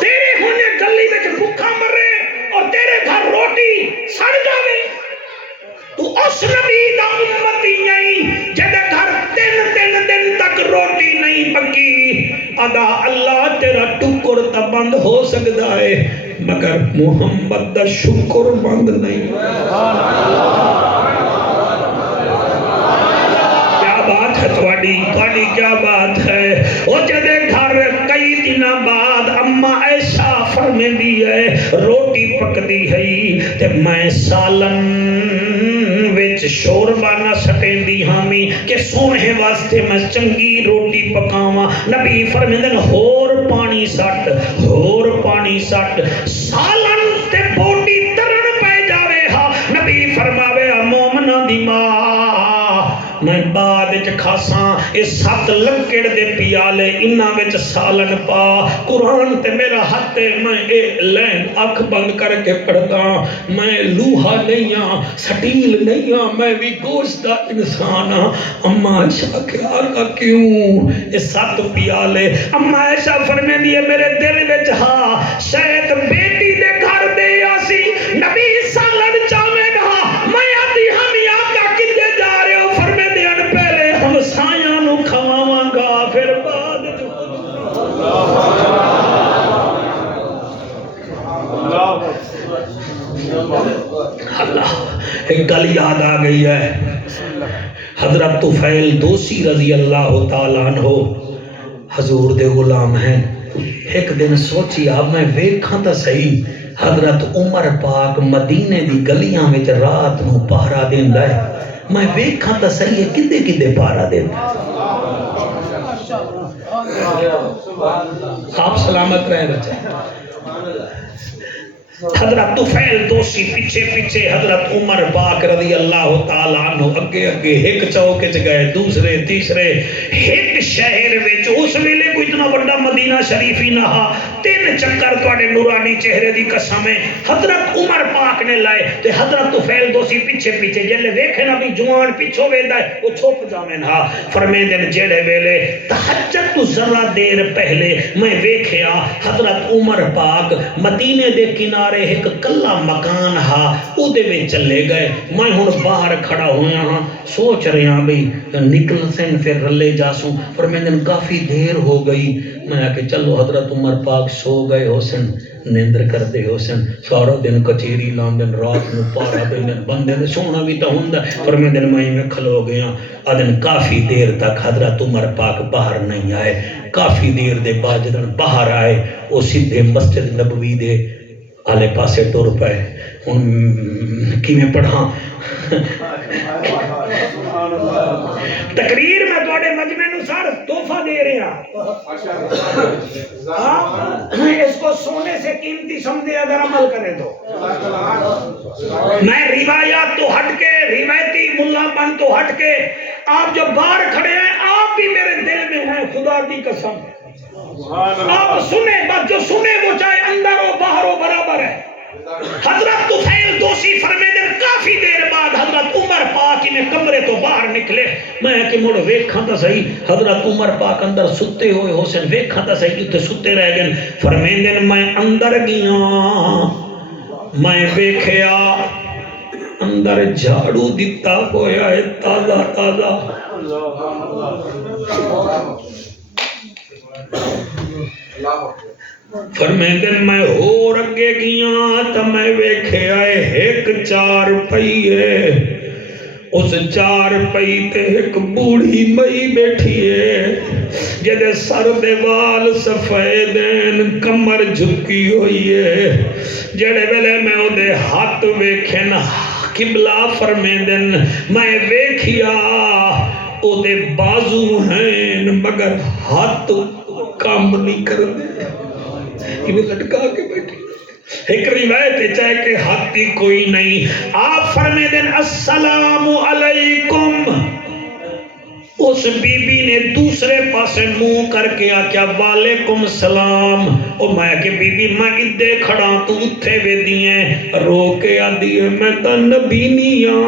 تیرے ہونے گلی وچ بکھا مرے اور تیرے گھر روٹی سڑ جاوے، تو اس نبی دا امتی نہیں جدے گھر 3 دن تک روٹی نہیں پکی۔ ادا اللہ تیرا ٹکر تا بند ہو سکتا ہے مگر محمد دا شکر بند نہیں۔ کیا بات ہے تواڈی کیا بات ہے؟ وہ جدے گھر کئی دنوں بعد اما عائشہ فرمیندی ہے روٹی پکدی ہے تے میں سالن وچ شوربا نہ سٹیندی ہامی کہ سونے واسطے میں چنگی روٹی پکاواں۔ نبی فرمیندن ہور پانی سٹ، ہور پانی سٹ، سالن تے بوٹی ترن پہ جاوے ہا۔ نبی فرماوے مومنہ دی ماں میں بعد وچ کھاساں اے 7 لکڑ دے پیالے انہاں وچ سالن پا۔ قرآن تے میرا ہاتھ میں اے لین اکھ بند کر کے پڑھدا، میں لوہا نہیں ہاں، سٹیل نہیں ہاں، میں بھی گوشت دا انسان ہاں۔ اما عائشہ کے آقا کیوں اے 7 پیالے؟ اما عائشہ فرمیندی ہے میرے دل وچ ہا شاید بیٹی دے گھر دے آسی نبی سالن چاویں گا، میں آتی ہم آقا کدے جا رہے ہو؟ فرمیندی ان پہلے ہم سایاں نو کھواواں گا پھر بعد اللہ۔ ایک گل یاد آ گئی ہے، حضرت طفیل دوسی رضی اللہ تعالیٰ عنہ حضور دے غلام ہیں۔ ایک دن سوچی آپ میں ویکھاں تا صحیح حضرت عمر پاک مدینے دی گلیاں وچ رات نو پہرا دیندا ہے، میں ویکھاں تا صحیح کدے کدے پہرا دیندا ہے۔ آپ سلامت رہے بچے۔ حضرت طفیل دوسی پیچھے پیچھے حضرت عمر پاک رضی اللہ تعالیٰ عنہ اگے اگے ایک چوک چ گئے، دوسرے تیسرے، ایک شہر وچ اس ویلے کوئی اتنا بڑا مدینہ شریف ہی نہ ہا، 3 چکر تواڈے نورانی چہرے دی قسم ہے حضرت عمر پاک نے لائے تے حضرت طفیل دوسی پیچھے پیچھے جلے ویکھے نا بھی جوان پیچھوں ویندا ہے او چھپ جاویں ہا۔ فرمیندے نے جڑے ویلے تہجد تو ذرا دیر پہلے میں ویکھیا حضرت عمر پاک مدینے دے کنارے ایک کلا مکان ہا او دے وچ چلے گئے۔ میں ہن باہر کھڑا ہویا ہاں سوچ رہا ہاں بھی نکل سن پھر رلے جاسوں۔ فرمیندن کافی دیر ہو گئی، میں آ کے چلو حضرت عمر پاک سو گئے ہو سن، نیندر کر دے ہو سن، سارا دن کچیری لاندن رات نو پارا دین بندے نے سونا بھی تو ہوندا۔ فرمیندن میں کھلو گیا آدن کافی دیر تک حضرت عمر پاک باہر نہیں آئے۔ کافی دیر دے بعد جدن باہر آئے وہ سیدھے مسجد نبوی دے آلے پاسے ٹر پائے ہن کیویں پڑھاں تقریر میں تواڈے مجمع نو سر تحفہ دے رہا اس کو سونے سے قیمتی سمجھے اگر عمل کرے تو میں روایات تو ہٹ کے روایتی ملا پن تو ہٹ کے آپ جو باہر کھڑے ہیں آپ بھی میرے دل میں ہیں خدا کی قسم آپ سنیں بس جو سنے وہ چاہے اندر ہو باہر ہو برابر ہے حضرت طفیل دوسی فرمیندے کافی دیر بعد حضرت عمر پاک میں کمرے تو باہر نکلے میں کہ مڑ ویکھاں تا صحیح حضرت عمر پاک اندر ستے ہوئے حسین ویکھاں تا صحیح جتے ستے رہ گئے فرمیندے میں اندر گیا میں ویکھیا اندر جھاڑو دیتا ہویا ہے تازہ تازہ فرمیندے میں ہو رگے گیا تا میں ویکھے آئے ایک چار پئیے اس چار پئی تے ایک بوڑھی مئی بیٹھی ہے جدے سر دے وال سفیدین کمر جھکی ہوئی ہے جڑے ویلے میں او دے ہاتھ ویکھن قبلہ فرمیندن میں ویکھیا او دے بازو ہیں مگر ہاتھ کام نہیں کردے یہ لٹکا کے بیٹھی ایک روایت چاہے کہ ہاتھی کوئی نہیں آپ فرمے دیں السلام علیکم اس بی بی نے دوسرے پاسے منہ کر کے آکیا وعلیکم السلام او میں کہ بی بی میں ادھے کھڑا تو اتھے وے دیئے رو کے آدھیے میں تا نبی نیاں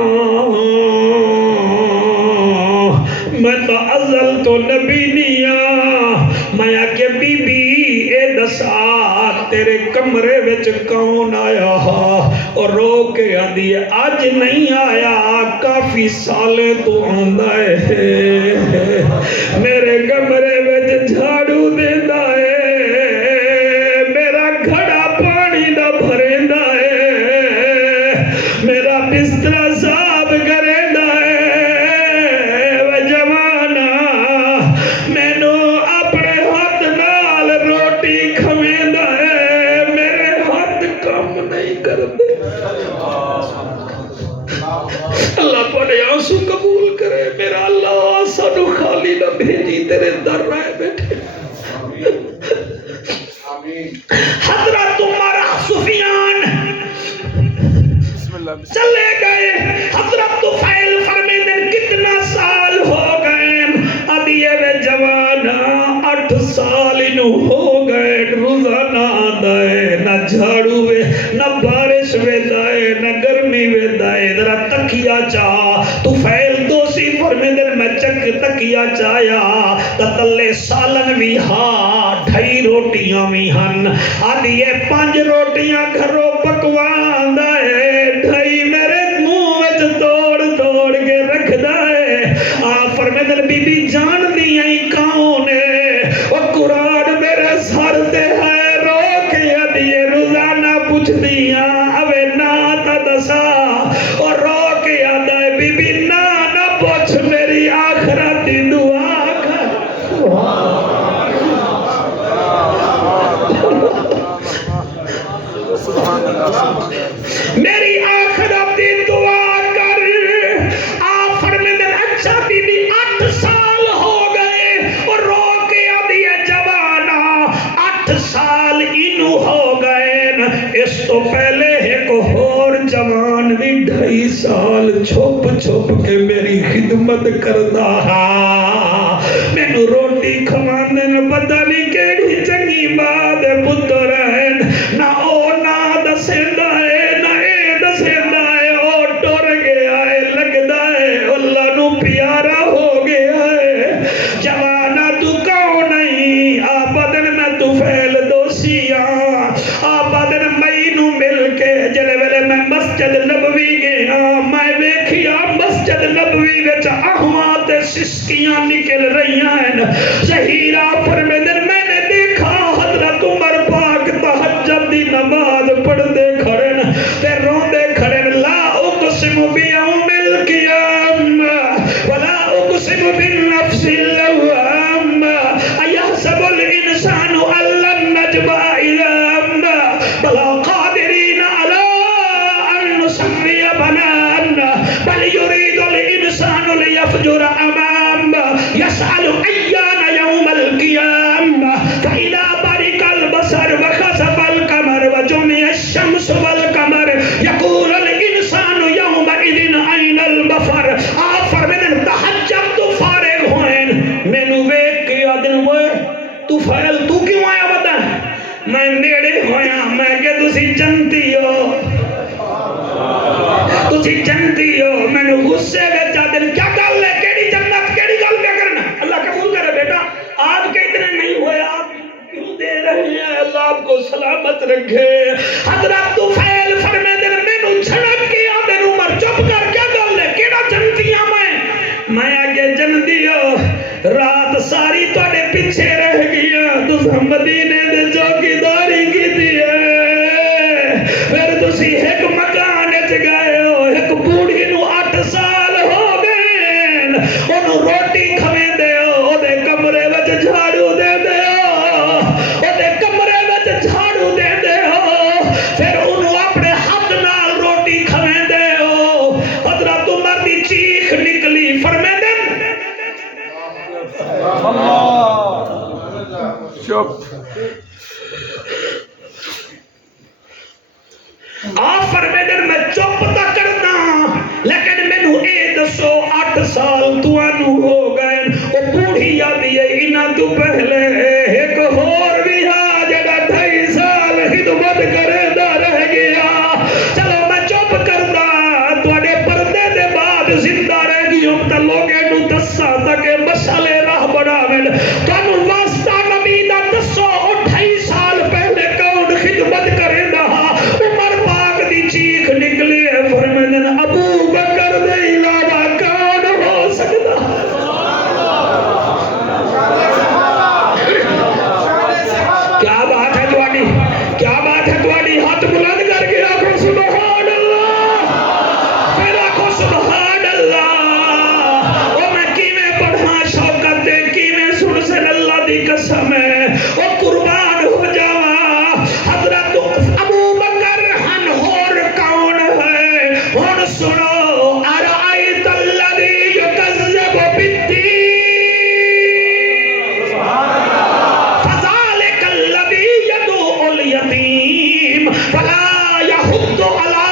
میں تا ازل تو نبی نیاں میں کہ بی بی اے دسا تیرے کمرے وچ کون آیا اور رو کے آدھی آج نہیں آیا کافی سالے تو آندا ہے میرے کمرے وچ جھاڑو دیندا ہے میرا گھڑا پانی دا بھریندا ہے میرا بستر صاف کریندا ہے وہ جوانا مینو اپنے ہاتھ نال روٹی کھویندا ہے میرے ہاتھ کام نہیں کرتے اللہ پڑے آنسو قبول کرے میرا اللہ سانو خالی نہ بھیجی تیرے در رہے بیٹھے حضرت عمر سفیان چلے گئے حضرت طفیل فرمیندن کتنا سال ہو گئے ابھی وے جوانا 8 سال انہوں ہو گئے روزانہ آدھائے نہ جھاڑو وے نہ بارش وے دائے نہ گرمی وے دائے ذرا تکیا چاہ طفیل دوسی فرمیندن میں چک تکیا چاہیا تتلے سالن بھی ڈھائی روٹیاں بھی ہن آدھی یہ 5 روٹیاں گھروں پکوان دائے ڈھائی میرے منہ وچ توڑ توڑ کے رکھ دائے فرمیندن بی بی جان دیاں کون ہے وہ قرآن میرے سر تے ہے رو کے آدھی روزانہ پوچھ دیاں اوے نا تا دسا اور رو کے آدھا ہے بی بی نا پوچھ میری آخرتی دعا کر میری آخرتی دعا کر آپ فرمیندن اچھا بی بی 8 سال ہو گئے اور رو کے ابھی جوانا 8 سال انہوں ہو گئے اس تو پہلے ایک اور جوان بھی 2.5 سال چھپ چھپ کے میری خدمت کردا میں نو روٹی کھواندن پتہ نہیں کیڑی چنگی بات ہے پتر ہے نہ او نہ دسیندا ہے نہ اے دسیندا ہے او ٹر گیا ہے لگدا ہے اللہ نو پیارا ہو گیا ہے جوانا تو کون نہیں آبادن میں تو فیل دوسیاں آبادن مئی نو مل کے جلے ویلے میں مسجد نبوی گیا میں ویکھیا مسجد نبوی وچ احمد سسکیاں نکل رہی ہیں ظہیرہ فرمیندن میں نے دیکھا حضرت عمر پاک تہجد دی نماز پڑھتے کھڑن تے روندے کھڑن لا اقسم بیوم القیامہ ولا اقسم بالنفس اللوامہ ایحسب الانسان ان لن نجمع عظامہ بلا قادر میں نیڑے ہویا میں کہ تسی جنتی ہو میں نے غصے میں چاہتے کیا گل ہے کیڑی جنت کیڑی گل کیا کرنا اللہ قبول کرے بیٹا آپ کے اتنے نہیں ہوئے آپ کیوں دے رہے ہیں اللہ آپ کو سلامت رکھے حضرت طفیل فرمیندے نے میں نو چھڑک کے آدھے عمر چپ کر کیا گل ہے کیڑا جنتی ہاں میں آگے جنتی ہو رات ساری توڑے پیچھے رہ گیا تُسا مدینے دے چوکیداری کی دیئے پھر تُسی ایک مکان اچ گئے ہو ایک بوڑھی نو 8 سال ہو گئے انہوں روٹی کھویں دے ہو دے کمرے وچ جھاڑو دے دے ہو دے کمرے وچ جھاڑو دے دے ہو پھر انہوں اپنے ہاتھ نال روٹی کھویں دے ہو حضرت عمر دی چیخ نکلی فرمے دے چپ آپ فرمیدن میں چپ تا کرنا لیکن میں نو اے دسو 8 سال توانو ہو گئے وہ بوڑھی یادی ہے انہاں تو پہلے ایک اور بھی ہاں جڑا 2.5 سال خدمت کرے دا رہ گیا چلو میں چپ کرنا توڑے پردے دے بعد زندہ رہ گئی ہم تا لوگے نو دسا تاکہ مسئلے راہ بڑھاویں تانو واسطہ نبی دا دسو 2.5 سال پہلے کون خدمت کرے دا عمر پاک دی چیخ نکلی ہے فرمیدن ابو بکر دے علاوہ کون ہو سکتا کیا بات ہے تواڈی ہاتھ بلند کر کے آکھو سبحان اللہ پھر آکھو سبحان اللہ او میں کیویں پڑھاں شوکت دے کیویں سن سے اللہ دی قسم ہے او قربان ہو جاواں حضرت ابو بکر ہن ہور کون ہے ہن سنو ارائیت الذی یکذب بالدین فذلک الذی یدعو الیتیم فلا یحض علی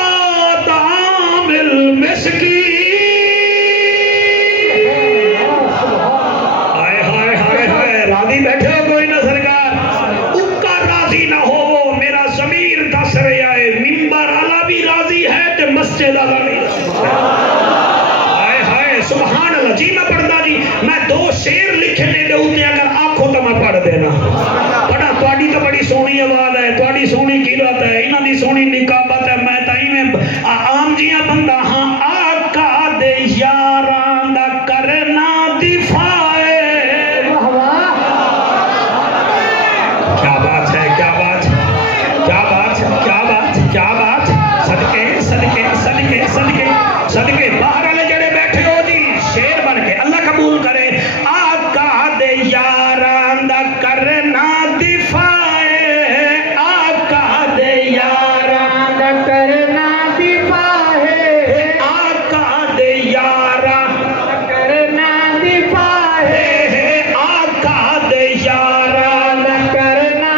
طعام المسکین راضی بیٹھے ہو کوئی نہ سرکار اکا راضی نہ ہو وہ میرا ضمیر دس رہا ہے ممبر والا بھی راضی ہے تے مسجد والا بھی ہائے سبحان اللہ جی میں پڑھتا جی میں 2 شعر لکھنے دے ہوتے اگر آنکھوں تو میں پڑھ دینا پڑھا تواڈی تو بڑی سونی آواز ہے تواڈی سونی قیرت ہے انہاں دی سونی نکابت ہے میں تائیں میں عام جیاں بندہ ہاں آقا دے یاراں دا کرنا دفاع صدقے باہر والے جڑے بیٹھے ہو جی شیر بن کے اللہ قبول کرے آقا دے یاراں دا کرنا دفاع آقا دے یاراں دا کرنا دفاع آقا دے یاراں دا کرنا دفاع آقا دے یاراں دا کرنا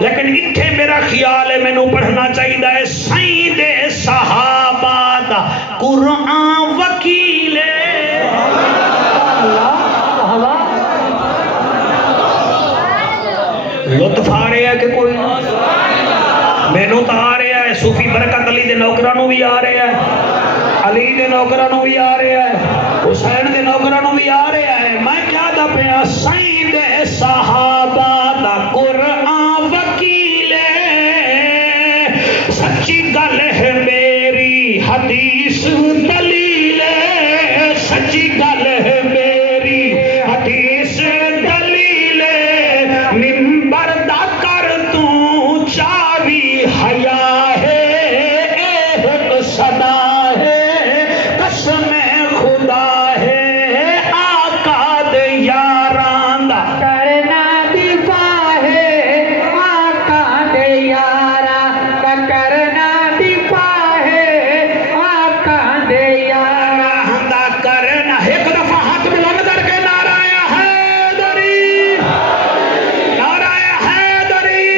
لیکن اتھے میرا خیال ہے مینوں پڑھنا چاہیے سید صحابہ دا قرآن وکیل لطف آ رہا ہے کہ کوئی مینوں تو آ رہا ہے صوفی برکت علی دے نوکرانوں بھی آ رہا ہے علی دے نوکرانوں بھی آ رہا ہے حسین دے نوکرانوں بھی آ رہا ہے میں کیا دا پیا سید صحابہ دا قرآن وکیل سچی گل ہے میری حدیث دلیل سچی گل ہے میری حدیث دلیل منبر دا کر تو چاوی حیا ہے ایک صدا ہے قسم خدا ہے آقا دے یاراں دا کرنا دفاع ہے آقا دے یارا کا کرنا دفاع ہے آقا دے یارا ہندا کرنا ایک دفعہ ہاتھ بلند کر کے نعرہ حیدری نعرہ حیدری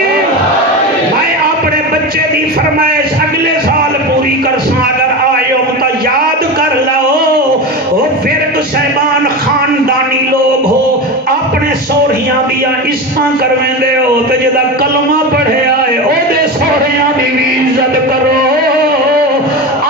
میں اپنے بچے دی فرمائش اگلے سال پوری کر ساں اگر آئے ہو تو یاد کر لو وہ فرد صاحبان خاندانی لوگ ہو اپنے سوہریاں دیا عزتاں کرویں دے ہو تے جدا کلمہ پڑھے آئے او دے سوہریاں دی بھی عزت کرو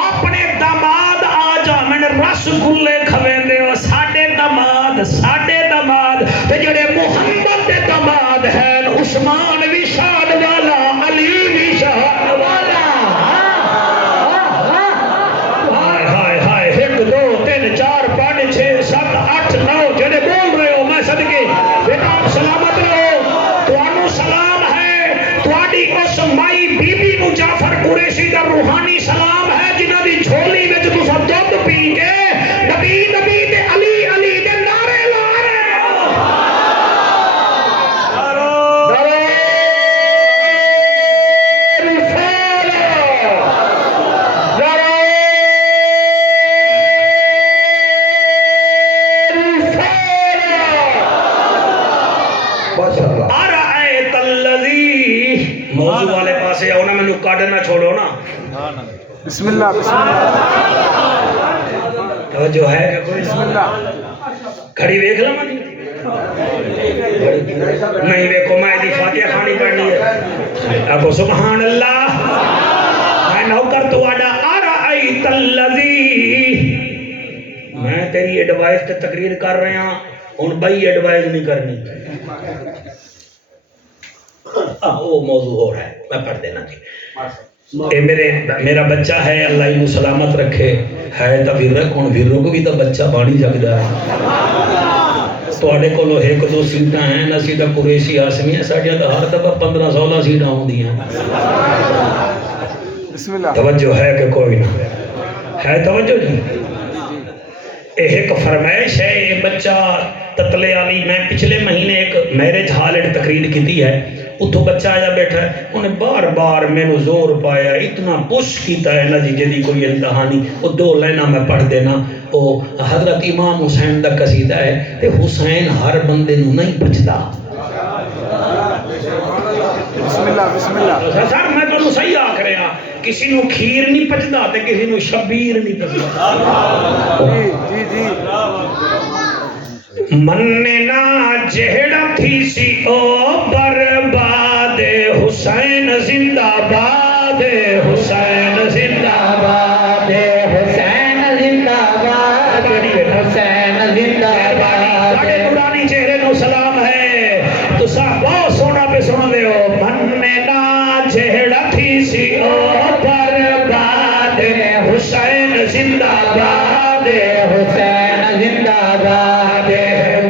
اپنے داماد آ جا میں رس گلے کھویں دے ہو ساڈے داماد تے جڑے محمد دے داماد ہیں عثمان بھی شاد والا علی بھی شاد والا ہائے ہائے ہائے ایک دو تین چار پانچ چھ سات اٹھ نو جڑے بول رہے ہو میں صدقے بیٹا سلامت رہو تانوں سلام ہے تہاڈی اس مائی بی بی نو جعفر قریشی دا روحانی سلام ہے جنہاں دی جھولی وچ تساں دودھ پی کے نبی نبی تے علی علی دے نعرے لا رہے ہو ارأیت الذی موضوع والے پاسے آؤ نا مینوں کڈ نہ چھوڑو نا بسم اللہ بسم اللہ توجہ ہے کہ کوئی بسم اللہ گھڑی ویکھ لواں نہیں ویکھو میں دی فاتحہ خانی پڑھنی ہے ابو سبحان اللہ میں نوکر تہاڈا ارأیت الذی میں تیری ایڈوائس تے تقریر کر رہا ہوں بھائی ایڈوائز نہیں کرنی وہ موضوع ہو رہا ہے میں پڑھ دینا جی اے میرا بچہ ہے اللہ انہوں سلامت رکھے ہے تا ویرک ہوں ویرک بھی تا بچہ بانی جگدا ہے تو آڑے کو لو ایک دو سیٹاں ہیں نہ سیدھا قریشی آسمی ہے ساڑھیا تا ہر دفعہ 15-16 سیٹاں ہوں دی ہیں بسم اللہ توجہ ہے کہ کوئی نہ ہے توجہ جی ایک فرمائش ہے یہ بچہ تتلے علی میں پچھلے مہینے ایک میرج ہالٹ تقریر کی ہے اتھو بچہ آیا بیٹھا ہے انہیں بار بار میں نے زور پایا اتنا پش کیتا ہے نا جی جدی کوئی انتہانی وہ 2 لائنہ میں پڑھ دینا وہ حضرت امام حسین دا قصیدہ ہے کہ حسین ہر بندے نو نہیں بچدا بسم اللہ سر میں تو صحیح آکھ رہے ہیں کسی نو کھیر نہیں پچدا تے کسی نو شبیر نہیں پچدا جی جی مننا جہڑا تھی سی او برباد حسین زندہ باد حسین زندہ باد حسین زندہ باد حسین زندہ باد نورانی چہرے نو سلام ہے تو صاحب بہت سونا پہ سن دے ہو مننا جہڑا تھی سی او برباد حسین زندہ باد حسین زندہ باد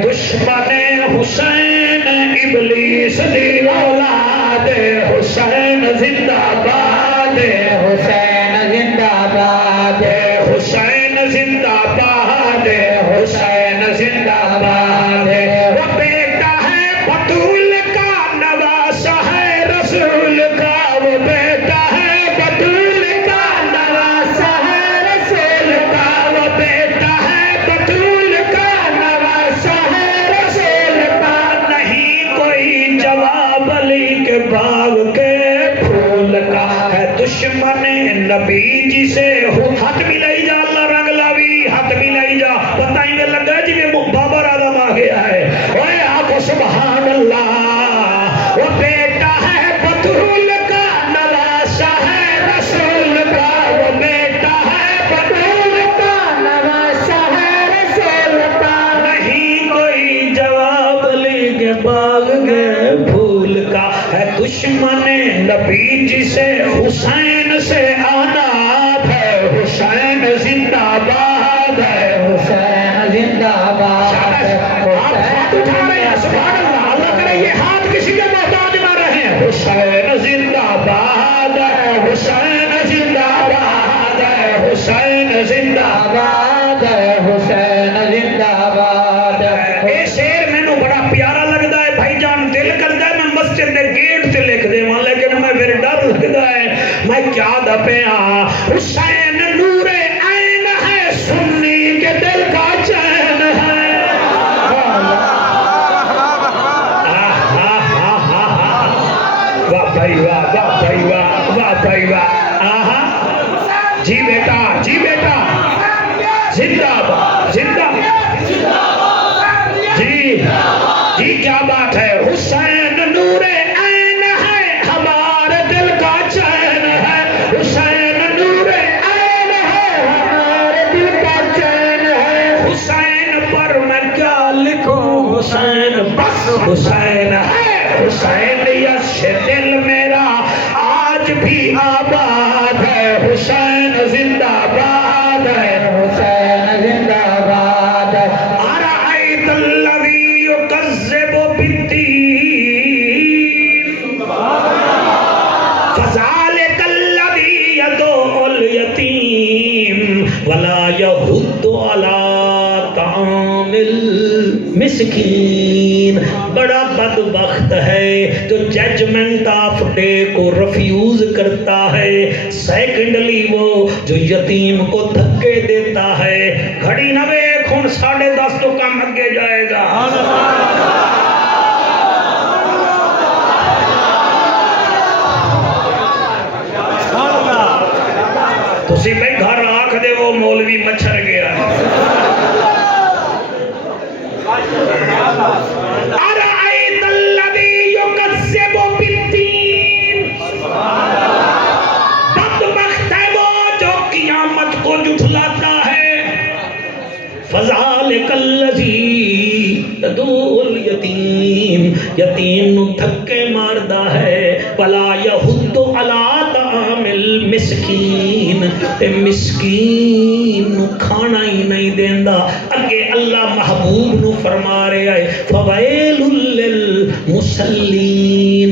دشمن حسین ابلیس دی اولاد حسین زندہ باد حسین زندہ باد حسین زندہ باد حسین زندہ باد وہ بیٹا ہے بطول کا نواسہ ہے رسول کا وہ بیٹا ہے بطول کا نواسہ ہے رسول کا وہ بیٹا ہے بطول کا نواسہ ہے رسول کا نہیں کوئی جواب علی کے بعد باغ کے پھول کا ہے دشمن نبی جی سے ہو ہاتھ بھی لئی جا اللہ رنگ لاوی ہاتھ بھی لئی جا پتہ ہی میں لگا جی میں بابر آدم آ گیا ہے اوے آنکھو سبحان اللہ وہ بیٹا ہے بطول کا نواسا ہے رسول کا وہ بیٹا ہے بطول کا نواسا ہے رسول کا نہیں کوئی جواب لے کے باغ کے پھول کا ہے دشمن نبی جی سے حسین سے آنا ہے حسین زندہ باد ہے حسین زندہ باد ہے آپ ہاتھ اٹھا رہے ہیں سبحان اللہ اللہ کرے یہ ہاتھ کسی کے محتاج نہ رہے حسین زندہ باد ہے حسین زندہ باد ہے حسین زندہ باد ہے حسین زندہ باد ہے اے شعر مینوں بڑا پیارا لگدا ہے بھائی جان دل کردا ہے میں مسجد دے گیٹ تے لکھ دیواں لیکن میں پھر ڈر لگدا ہے میں کیا دپیاں حسین نور عین ہے سنی کے دل کا چین ہے واہ بھائی واہ واہ بھائی واہ واہ بھائی واہ آہا جی بیٹا زندہ باد زندہ جی جی کیا بات ہے حسین نور عین ہے ہمارے دل کا چین ہے حسین نور عین ہے ہمارے دل کا چین ہے حسین پر میں کیا لکھوں حسین بس حسین ہے حسین یش دل میرا آج بھی آباد ہے حسین زندہ باد ہے حسین زندہ باد ہے أرأيت الذي يكذب بالدين فذلك الذي يدعو اليتيم ولا يحض على طعام المسکین بڑا بدبخت ہے جو ججمنٹ آف ڈے کو ریفیوز کرتا ہے سیکنڈلی وہ جو یتیم کو دھکے دیتا ہے گھڑی نہ ویکھ ہن 10:30 تو کم اگے جائے گا تسی بھائی گھر آکھ دے وہ مولوی مچھر گیا أرأيت الذي يكذب بالدين بدبخت ہے وہ جو قیامت کو جھٹلاتا ہے فذلك الذي يدعو اليتیم یتیم نو دھکے ماردا ہے ولا يحض على طعام المسکین تے مسکین نو کھانا ہی نہیں دیندا اگے اللہ محبوب نو فرما رہا ہے فویل للمصلین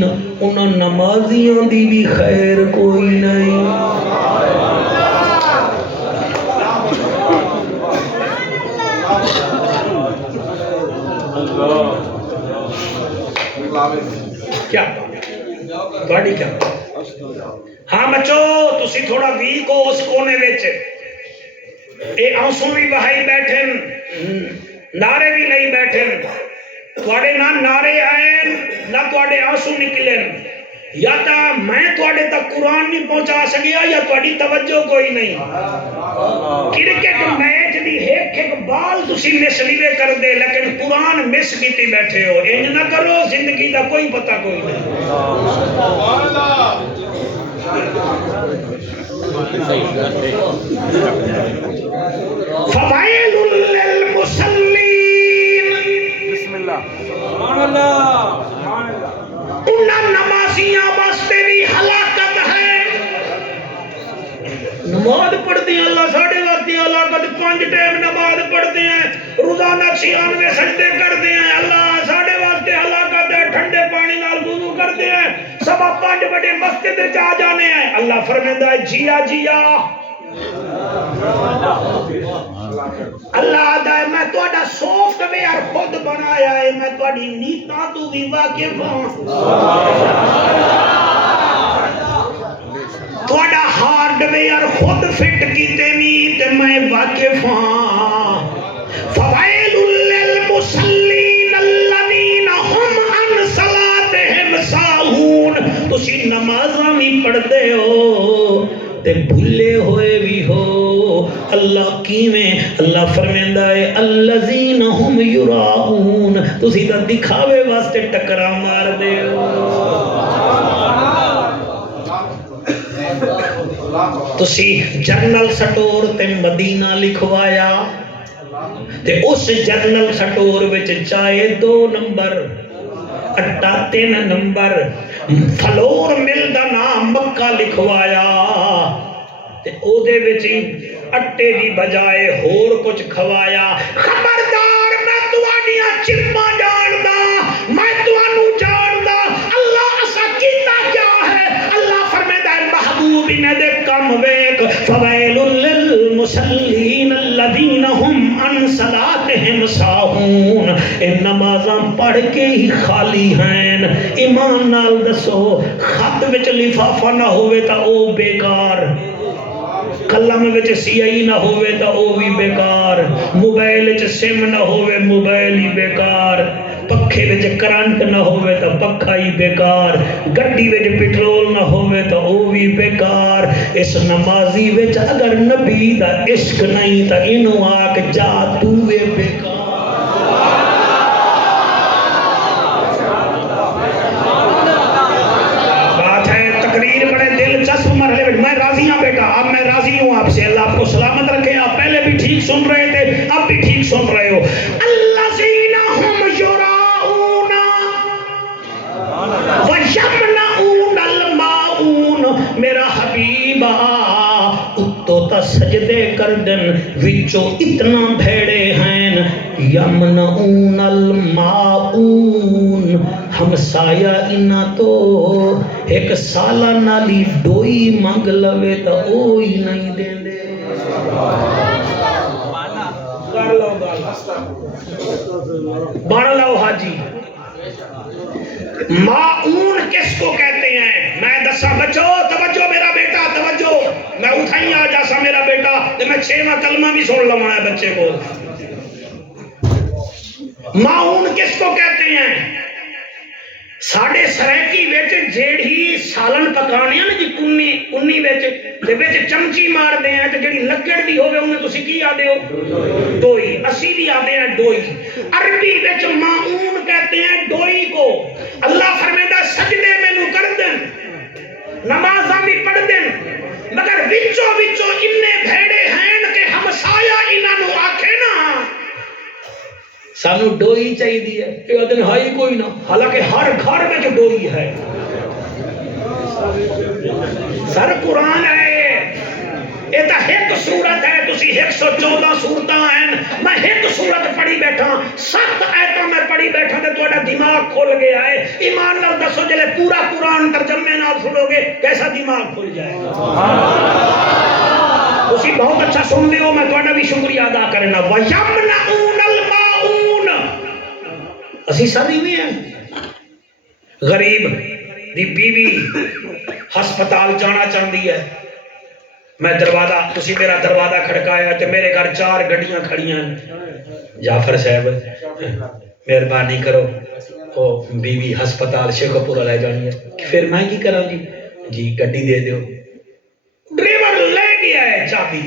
انہاں نمازیاں دی بھی خیر کوئی نہیں کیا گاڑی کیا ہاں بچو تسی تھوڑا ویک ہو اس کونے وچ اے آنسو بھی بہائی بیٹھن نعرے بھی نہیں بیٹھن تواڈے نہ نعرے آئیں نہ تواڈے آنسو نکلن یا تا میں تواڈے تک قرآن نہیں پہنچا سکیا یا تواڈی توجہ کوئی نہیں کرکٹ میچ دی ایک بال تسی مس لیوے کر دے لیکن قرآن مس کیتی بیٹھے ہو انج نہ کرو زندگی دا کوئی پتہ کوئی نہیں فوائل للمصلین بسم اللہ سبحان اللہ انہاں نمازیاں واسطے بھی ہلاکت ہے نماز پڑھتے ہیں اللہ ساڑھے واسطے ہلاکت 5 ٹائم نماز پڑھتے ہیں روزانہ 96 سجدے کرتے ہیں اللہ ساڑھے واسطے ہلاکت ہے ٹھنڈے پانی نال وضو کرتے ہیں سبا 5 بڑے مسجد جا جانے ہیں اللہ فرمائندا ہے جیا جیا اللہ آدھا ہے میں تواڈا سافٹ ویئر خود بنایا ہے میں تواڈی نیتاں تو بھی واقف ہوں تواڈا ہارڈ ویئر خود فٹ کیتے نہیں تے میں واقف ہاں فوائل للمصلین الذین هم عن صلاتهم ساہون تو تسی نمازاں بھی پڑھتے ہو تے بھلے ہوئے بھی ہو اللہ کیویں اللہ فرمیندا ہے الذین هم یراؤون تسی تا دکھاوے واسطے ٹکرا مار دے ہو تسی جنرل سٹور تے مدینہ لکھوایا تے اس جنرل سٹور وچ چائے 2 نمبر اٹا 3 نمبر فلور مل دا نام مکہ لکھوایا تے او دے وچ اٹے دی بجائے ہور کچھ کھوایا خبردار میں تواڈیاں چپاں جاندا میں تانوں جاندا اللہ اسا کیتا کیا ہے اللہ فرماتا ہے محبوب نے دے کم ویک فویل للمصلین الذین هم عن صلاتهم ساہون اے نمازاں پڑھ کے ہی خالی ہیں ایمان نال دسو خط وچ لفافہ نہ ہوئے تا او بیکار قلم وچ سیاہی نہ ہوئے تا او بھی بیکار موبائل وچ سم نہ ہوئے موبائل ہی بیکار پکھے وچ کرنٹ نہ ہوئے تا پکھا ہی بیکار گڈی وچ پٹرول نہ ہوئے تا او بھی بیکار اس نمازی وچ اگر نبی دا عشق نہیں تا اینو آکھ جا تو وے بیکار بات ہے تقریر بڑے دلچسپ مرحلے میں راضی ہوں بیٹا اب میں راضی ہوں آپ سے اللہ آپ کو سلامت رکھے آپ پہلے بھی ٹھیک سن رہے تھے اب بھی ٹھیک سن رہے ہو الذین هم یراؤون ویمنعون الماعون میرا حبیب اتو تا سجدے کردن وچو اتنا بھیڑے ہیں یمنعون الماعون ہمسایا انہا تو ایک سالہ نالی ڈوئی مانگ لوے تا اوئی نہیں دیں دے بڑھ لو حاجی معون کس کو کہتے ہیں میں دسا بچو توجہ میرا بیٹا توجہ میں اٹھائیں آ جاسا میرا بیٹا تو میں 6واں کلمہ بھی سن لوانا ہے بچے کو معون کس کو کہتے ہیں ساڑھے سریکی بیچ جیڑی سالن پکانے ہیں نا جی کنی بیچ تے بیچ چمچی مار دے ہیں تو جیڑی لگڑ دی ہوئے انہیں تسی کی آدے ہو ڈوئی اسی بھی آدے ہیں ڈوئی عربی بیچ معون کہتے ہیں ڈوئی کو اللہ فرمیدہ سجدے میں نو کر دیں نمازاں بھی پڑھ دیں مگر وچو انہیں بھیڑے ہیں کہ ہمسایا انہاں نو آکھے نا سانو ڈوئی چاہیے دی ہے کہ ادن ہائی کوئی نہ حالانکہ ہر گھر میں جو ڈوئی ہے سر قرآن ہے یہ تو ایک صورت ہے تسی 114 صورتاں ہیں میں ایک صورت پڑھی بیٹھا 7 آیتاں میں پڑھی بیٹھا تے تہاڈا دماغ کھل گیا ہے ایمان نال دسو جلے پورا قرآن ترجمے نال سنو گے کیسا دماغ کھل جائے گا تسی بہت اچھا سن دے ہو میں تہاڈا بھی شکریہ ادا کرنا وَيَمْنَعُونَ اسی ساری میں ہیں غریب دی بیوی ہسپتال جانا چاہتی ہے میں دروازہ تسی میرا دروازہ کھڑکایا تے میرے گھر 4 گڈیاں کھڑیاں ہیں جعفر صاحب مہربانی کرو او بیوی ہسپتال شیخوپورہ لے جانی ہے پھر میں کی کراں جی گڈی دے دیو ڈرائیور لے گیا ہے چابی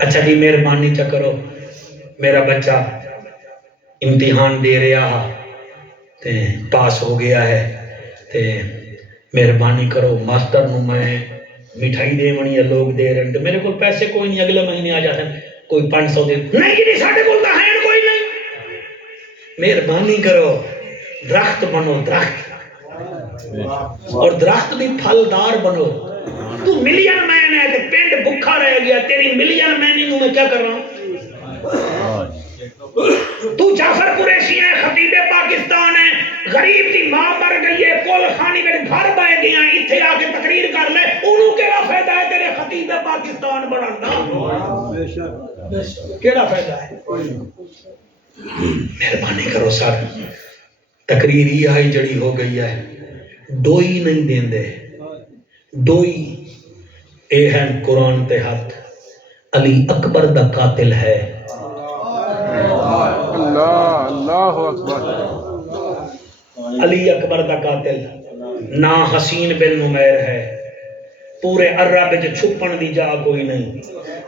اچھا جی مہربانی چا کرو میرا بچہ امتحان دے رہا تے پاس ہو گیا ہے تے مہربانی کرو ماسٹر نو میں مٹھائی دے منی ہے لوگ دے رہے ہیں میرے کو پیسے کوئی نہیں اگلے مہینے آ جاتے ہیں کوئی 500 دے نہیں جی ساڑھے کو تو ہے کوئی نہیں مہربانی کرو درخت بنو درخت اور درخت بھی پھلدار بنو تو ملین مین ہے تو پینڈ بکھا رہ گیا تیری ملین مینی نو میں کیا کر رہا ہوں تو جعفر قریشی ہے خطیب پاکستان ہے غریب دی ماں مر گئی ہے کول خانی میں گھر بائے گیا ہے اتھے آ کے تقریر کر لے انہوں کیڑا فائدہ ہے تیرے خطیب پاکستان بڑھانا کیڑا فائدہ ہے مہربانی کرو سر تقریر ہی آئی جڑی ہو گئی ہے ڈوئی نہیں دین دے ڈوئی اے ہیں قرآن تے ہاتھ علی اکبر دا قاتل ہے اللہ اکبر علی اکبر دا قاتل نا حسین بن نمیر ہے پورے عرب وچ چھپن دی جا کوئی نہیں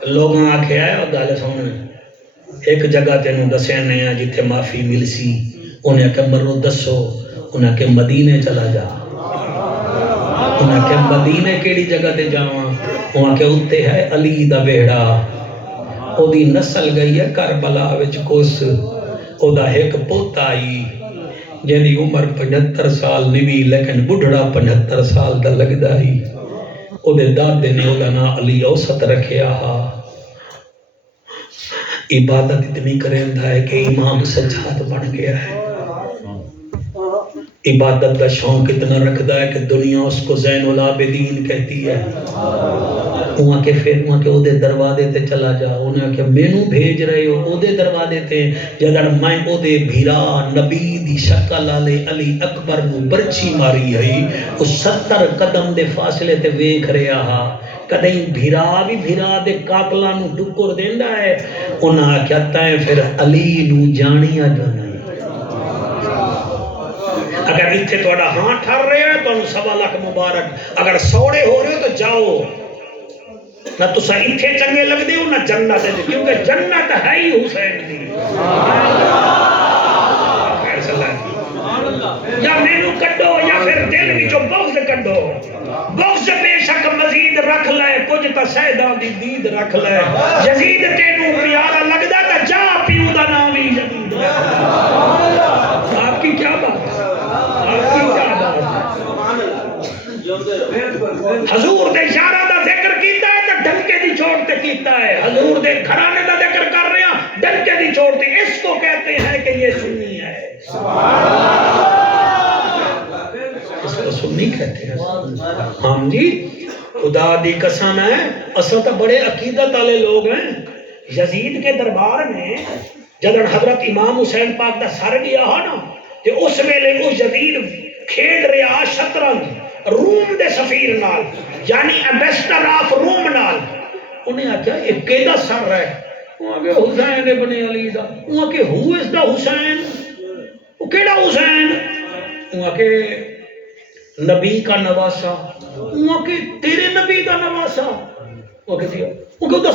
لوگاں آکھیا ہے اور گل سن ایک جگہ تینوں دسینے ہیں جتھے معافی مل سی انہیں کہ مرو دسو انہیں کہ مدینے چلا جا انہیں کہ مدینے کیڑی جگہ تے جاواں انہیں کہ اتے ہے علی دا بیڑا او دی نسل گئی ہے کربلا وچ کس او دا ایک پوتا آئی جیدی عمر 75 سال نوی لیکن بڑھڑا 75 سال دا لگدا ہی او دے دادے نے اودا نا علی اوسط رکھیا ہا عبادت اتنی کریندا ہے کہ امام سجاد بن گیا ہے عبادت کا شوق اتنا رکھدا ہے کہ دنیا اس کو زین العابدین کہتی ہے وہاں کے پھر وہاں کے اودے دروازے تے چلا جا انہیں کہ مینوں بھیج رہے ہو اودے دروازے تے جدڑ میں اودے بھیرا نبی دی شکل والے علی اکبر نو برچی ماری ہے او 70 قدم دے فاصلے تے ویکھ رہا ہا کدیں بھیرا بھی بھیرا دے قاتلاں نو ٹکر دیندا ہے انہاں کہتا ہے پھر علی نو جانیا جانا اگر اتھے توڑا ہاں ٹھر رہے ہیں تو 1.25 لاکھ مبارک اگر سوڑے ہو رہے ہو تو جاؤ نہ تسا اتھے چنگے لگ دے ہو نہ جنت ہے کیونکہ جنت ہے ہی حسین دی یا مینو کڈو یا پھر دل وچوں بغض کڈو بغض بے شک مزید رکھ لے کچھ تا سیداں دی دید رکھ لے یزید تینوں پیارا لگدا تے جا پیو دا نام ہی یزید آپ کی کیا بات حضور دے اشارہ دا ذکر کیتا ہے تو ڈنکے دی چوٹ تے کیتا ہے حضور دے گھرانے دا ذکر کر رہے ہیں ڈنکے دی چوٹ تے اس کو کہتے ہیں کہ یہ سنی ہے اس کو سنی کہتے ہیں ہم جی خدا دی قسم ہے اصل تو بڑے عقیدت والے لوگ ہیں یزید کے دربار میں جب حضرت امام حسین پاک دا سر گیا ہو نا کہ اس ویلے وہ یزید کھیل رہا شطرنج روم دے سفیر نال یعنی ایمبیسڈر آف روم نال انہیں آکھیا یہ کیدا سر ہے وہاں کہ حسین ابن علی دا وہاں کہ ہو از دا حسین وہ کیڑا حسین وہاں کہ نبی کا نواسا وہاں کہ تیرے نبی دا نواسا وہ کہ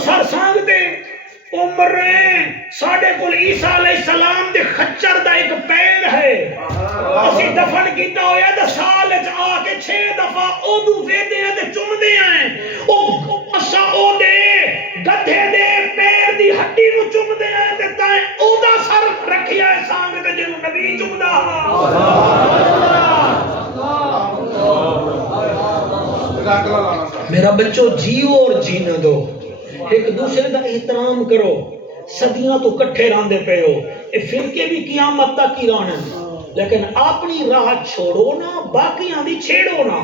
سر سانگ دے عمر رہے ساڑھے کل عیسیٰ علیہ السلام دے خچر دا ایک پیر ہے اسی دفن کیتا ہویا دا سال آ کے 6 دفعہ او دو ویدے ہیں تے چم دے ہیں او اسا او دے گدھے دے پیر دی ہڈی نو چم دے ہیں تے تائیں او دا سر رکھیا ہے سانگ تے جنہوں نبی چم دا میرا بچوں جیو اور جینے دو ایک دوسرے دا احترام کرو صدیاں تو کٹھے راندے پہ ہو اے فرقے بھی قیامت تک ہی رانے لیکن اپنی راہ چھوڑو نا باقیاں دی چھیڑو نا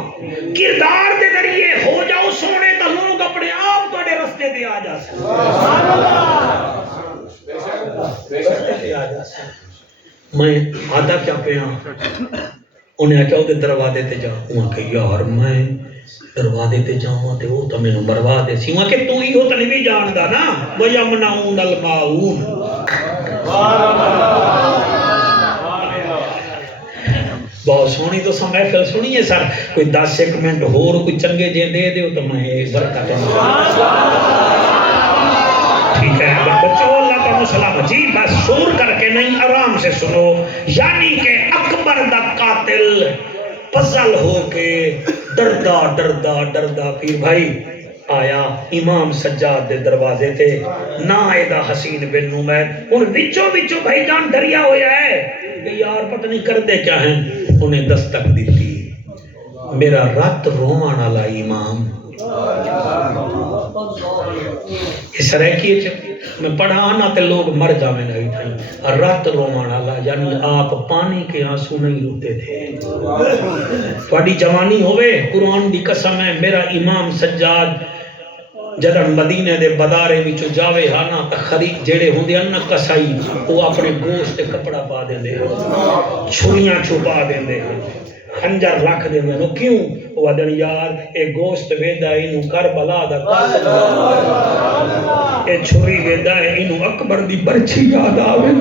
کردار دے ذریعے ہو جاؤ سونے تا لوگ اپنے آپ توڑے رستے دے آ جا سکتے میں آدھا کیا پہ انہیں کیا دے دروازے تے جا وہاں کہ یار میں دروازے تے جاواں تے وہ تو مینوں بروا دے سی وہاں کہ تو ہی ہو تے نہیں جاندا نا وَيَمْنَعُونَ الْمَاعُونَ بہت سونی تو محفل سنیے سر کوئی 10 منٹ ہور کوئی چنگے جے دے دیو تو میں برکت ٹھیک ہے بچوں اللہ کا مسلم جی بس سور کر کے نہیں آرام سے سنو یعنی کہ اکبر دا قاتل پزل ہو کے ڈردا پیر بھائی آیا امام سجاد دے دروازے تے نا ایدہ حسین بن نمیر ان وچوں بھائی جان ڈریا ہویا ہے کہ یار پتہ نہیں کر دے کیا ہیں انہیں دستک دیتی میرا رات روان والا امام اس ریکیے میں پڑھا آنا تے لوگ مر جاویں نہیں تھے رات روان والا یعنی آپ پانی کے آنسو نہیں روتے تھے تھوڑی جوانی ہوئے قرآن دی قسم ہے میرا امام سجاد جدن مدینے دے بدارے وچ جاوے ہانا تے خرید جڑے ہوندے ان کسائی وہ اپنے گوشت تے کپڑا پا دیندے ہیں چھریاں چھپا دیندے ہیں خنجر رکھ دیندے ہیں کیوں وہ دن یار اے گوشت ویدا اینو کربلا دا قاتل اے چھری ویدا اینو اکبر دی برچھی یاد آوے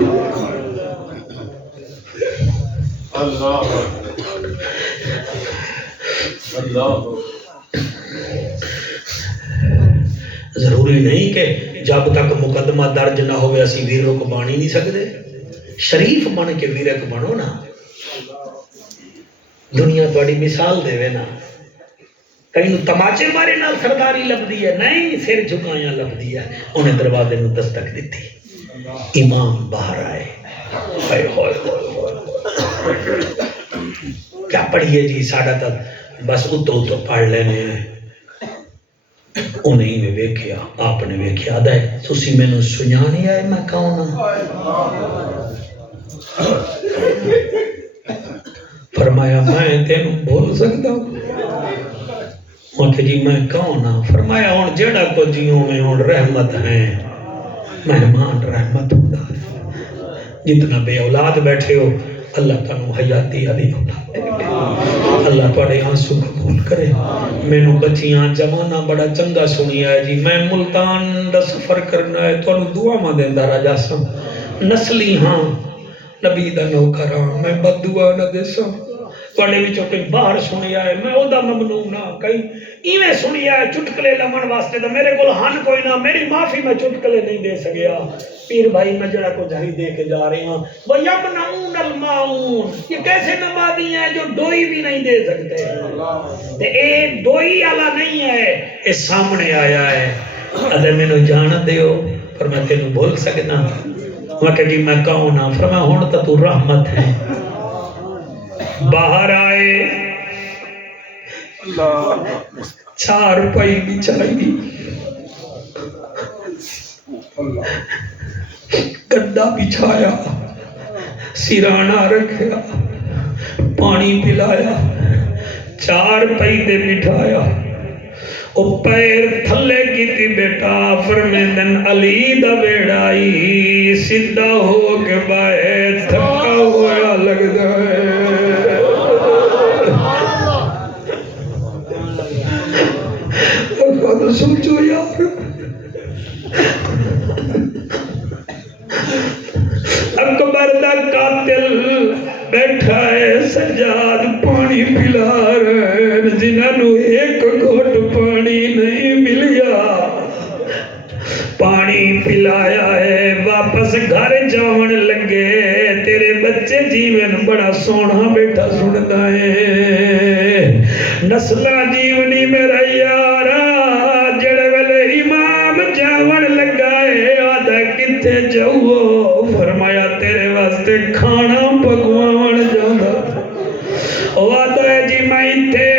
ضروری نہیں کہ جب تک مقدمہ درج نہ ہوئے اسی ویروں کو بانی نہیں سکتے. شریف بن کے ویرک بنو نا. دنیا تھوڑی مثال دے نا. کئی تماچے مارے نال سرداری لبدی ہے, نہیں سر جھکایاں لبدی ہے. انہیں دروازے میں دستک دیتی, امام باہر آئے. کیا پڑھیے جی, ساڈا تک بس اتو اتو پڑھ لینے ہیں. انہیں میں ویکھیا, آپ نے ویکھیا, آدھا ہے تسی مینوں سنیانی آئے میں کون ہاں؟ فرمایا میں تینوں بھول سکتا ہوں؟ میں کہ جی میں کون ہاں؟ فرمایا ہن جیڑا کو جیوں میں ہن رحمت ہیں, مہمان رحمت ہوتا ہے. جتنا بے اولاد بیٹھے ہو اللہ تعالیٰ حیاتی علی اولاد دے. اللہ تواڈے آنسو قبول کرے. مینوں بچیاں جمانہ بڑا چنگا سنیا ہے جی. میں ملتان دا سفر کرنا ہے, تانوں دعا ماں دیندا راجا سم. نسلی ہاں, نبی دا نوکر ہاں, میں بد دعا نہ دیساں. تواڈے وچوں کوئی باہر سنیا ہے میں او دا ممنون ہاں, کئی ایویں سنیا ہے چٹکلے لمن واسطے تے میرے کول ہن کوئی نہ, میری معافی میں چٹکلے نہیں دے سکیا. پیر بھائی میں جڑا کو جھڑی دے کے جا رہے ہیں, وَيَمْنَعُونَ الْمَاعُونَ, یہ کیسے نمازی ہیں جو ڈوئی بھی نہیں دے سکتے. تے اے ڈوئی والا نہیں ہے, اے سامنے آیا ہے. ادے مینوں جان دیو, پر میں تینوں بھول سکنا. میں کہ جی میں کون ہاں؟ فرمایا ہن تے تو رحمت ہے. باہر آئے, 4 روپئی بچھائی, گدا بچھایا, سرانا رکھیا, پانی پلایا, 4 روپئی دے بٹھایا. او پیر تھلے کیتی بیٹا, فرمیندن علی دا بیڑائی سیدھا ہو کے باہر تھکا ہوا لگدا ہے. سوچو یار, اکبر دا قاتل بیٹھا ہے, سجاد پانی پلا رہے, جنہوں ایک گھٹ پانی نہیں ملیا. پانی پلایا ہے, واپس گھر جاون لگے. تیرے بچے جیون بڑا سونا بیٹا سنتا ہے. نسلہ جیونی میرا یارا, جڑے ویلے امام جاون لگا ہے, آدھا کتے جاؤ؟ فرمایا تیرے واسطے کھانا پکوان جانا. آدھا ہے جی میں اتھے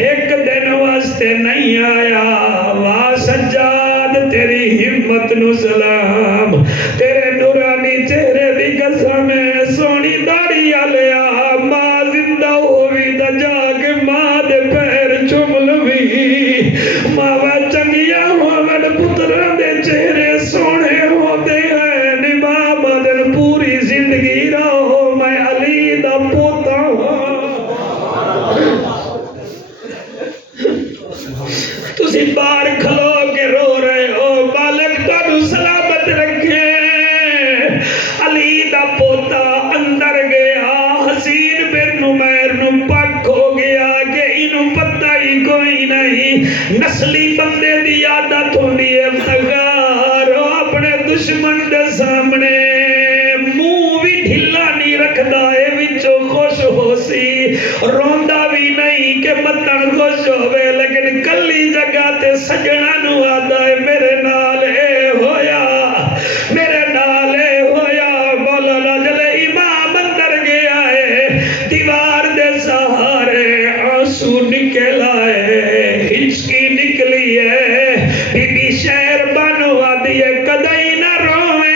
ایک دن واسطے نہیں آیا. واہ سجاد تیری ہمت نو سلام, تیرے نورانی چہرے دی قسم ہے. سونی داڑھی آلیا, ماں زندہ ہوئی دا جا کے ماں دے پیر چوم لوی. ماں چنگیا ہوون پتران دے چہرے سونے ہوتے ہیں. نمام دن پوری زندگی رہو, میں علی دا پوتا ہوں. تسی باہر کھلو کے رو رہے ہو, مالک تانوں سلامت رکھے. علی دا پوتا اندر گیا, حسین بن نمیر نو پک ہو گیا کہ انہوں پتہ ہی کوئی نہیں. نسلی بندے دی عادت ہوندی ہے افتخار, اپنے دشمن دے سامنے منہ بھی ڈھلا نہیں رکھدا ہے, وچوں خوش ہو سی, روندا بھی نہیں کہ متن خوش ہوئے. لیکن کلی جگہ تے سجنا نو آدا ہے میرے نال اے ہویا, میرے نال اے ہویا. مولا جلے امام اندر گیا ہے, دیوار دے سہارے آنسو نکل آئے, ہچکی نکلی ہے. بی بی شہر بانو آدھی ہے کدائی نہ رویں.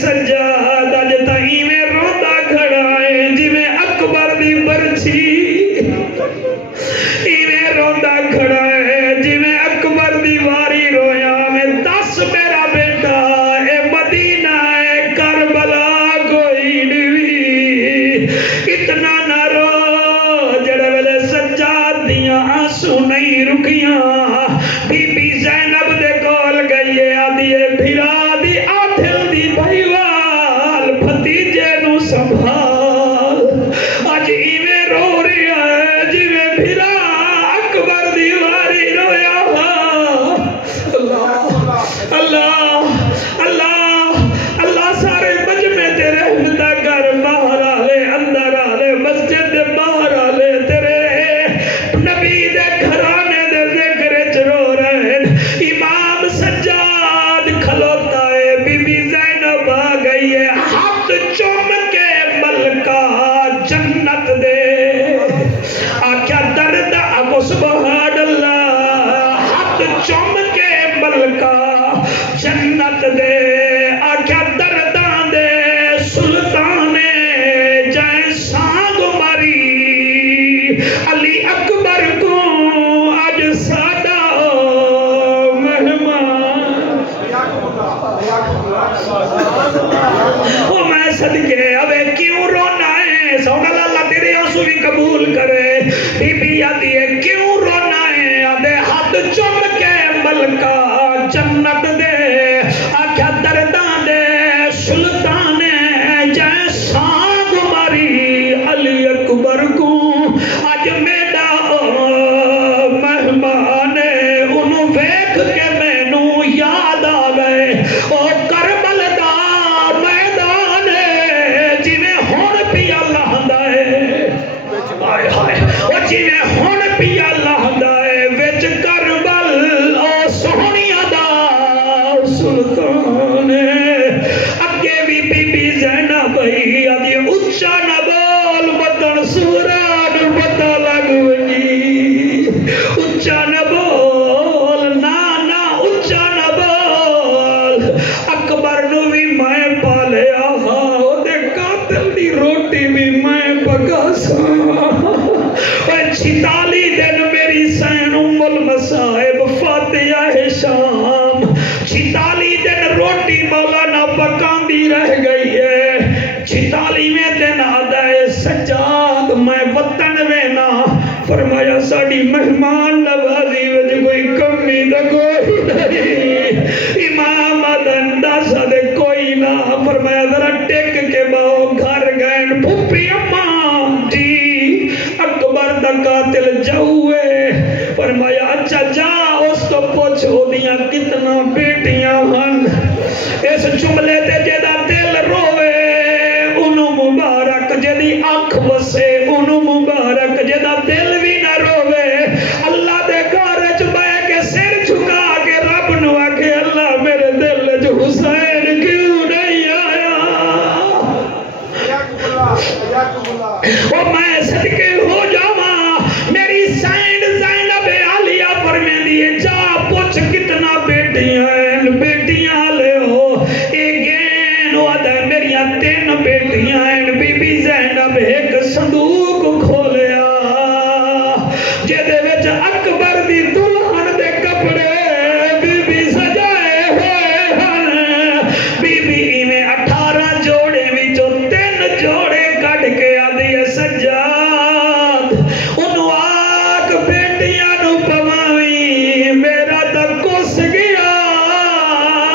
سجاد اج تائیں میں روندا کھڑا ہے جی میں اکبر دی برچھی. ایویں روندا کھڑا ہے جی میں اکبر دی واری رویا. میں 10 میرا بیٹا اے مدینہ اے کربلا کوئی نہیں. اتنا نہ رو, جڑے ویلے سجاد دیاں آنسو نہیں رکیاں. بی بی زینب دے کول گئی ہے, آدھی ہے بھرا دی عادل دی بھائیوال, بھتیجے نو سنبھال اللہ اللہ اللہ سارے مجمع تے رحمت گھر باہر آلے اندر آلے مسجد دے باہر آلے تیرے نبی دے گھرانے دے ذکر چ رو رہے امام سجاد کھلوتا ہے بی بی زینب آ گئی ہے ہاتھ چوم کے ملکہ جنت دے آکھیا درد آگو سبحان اللہ ہاتھ چوم کے ملکہ جنت دے آکھیا دردان دے سلطان جائیں سانگ ماری علی اکبر کو آج سادہ مہمان او میں صدقے اوے کیوں رونا ہے سونا اللہ تیرے آنسو بھی قبول کرے بی بی آدھی ہے کیوں رونا ہے آدھے ہاتھ چوم کے ملکہ جنت دے آکھیا دردان دے سلطان جائیں سانگ ماری علی اکبر کو آج میڈا مہمان انہوں ویکھ کے مینوں یاد آ گئے او کربل دا میدان جویں ہن پیا لہندا ہے ہائے ہائے او جویں ہن پیا لہندا ہے وچ کربل او سہنیاں دا سلطان اگے بھی بی بی زینب بھئی آدھی اچھا نہ بول بدن سورا نو پتہ لگ ونجی اچھا نہ بول نا اچھا نہ بول اکبر نو بھی میں پالیا او دے قاتل دی روٹی بھی میں پکا سا 46 دن میری سین ام المصائب فاتحہ شام 46 دن روٹی مولانا پکاندی رہ گئی ہے 46ویں دن آدھا ہے سجاد میں وطن وینا فرمایا ساڑی مہمان نوازی وچ کوئی کمی دا کوئی نہیں امام آدھا سا دے کوئی نہ فرمایا ذرا ٹیک کے باؤ گھر گئن پھپی امام جی اکبر دا قاتل جاؤے فرمایا اچھا جا اس کو پوچھو دیاں کتنا بیٹیاں ہن اس جملے تے جیدہ دل روے انہوں مبارک جیدی آنکھ بسے انہوں مبارک جیدہ دل بھی نہ روے اللہ دے گارج بے کے سر جھکا کے رب نوا کے اللہ میرے دل جو حسین کیوں نہیں آیا وہ میں صدقے ہو جاواں میری سینڈ زینب عالیہ فرمین دیئے جا پوچھ کتنا بیٹیاں ہیں بیٹیاں لے ہو ایگین وعدہ میریاں 3 بیٹیاں ہیں بی بی زینب ایک صندوق کھولیا جیدے وچ اکبر دی دلہن دے کپڑے بی بی سجائے ہوئے ہن بی بی ایویں 18 جوڑے وچوں 3 جوڑے کٹ کے آدھی ہے سجاد انہوں آگ بیٹیاں نو پواویں میرا تا کس گیا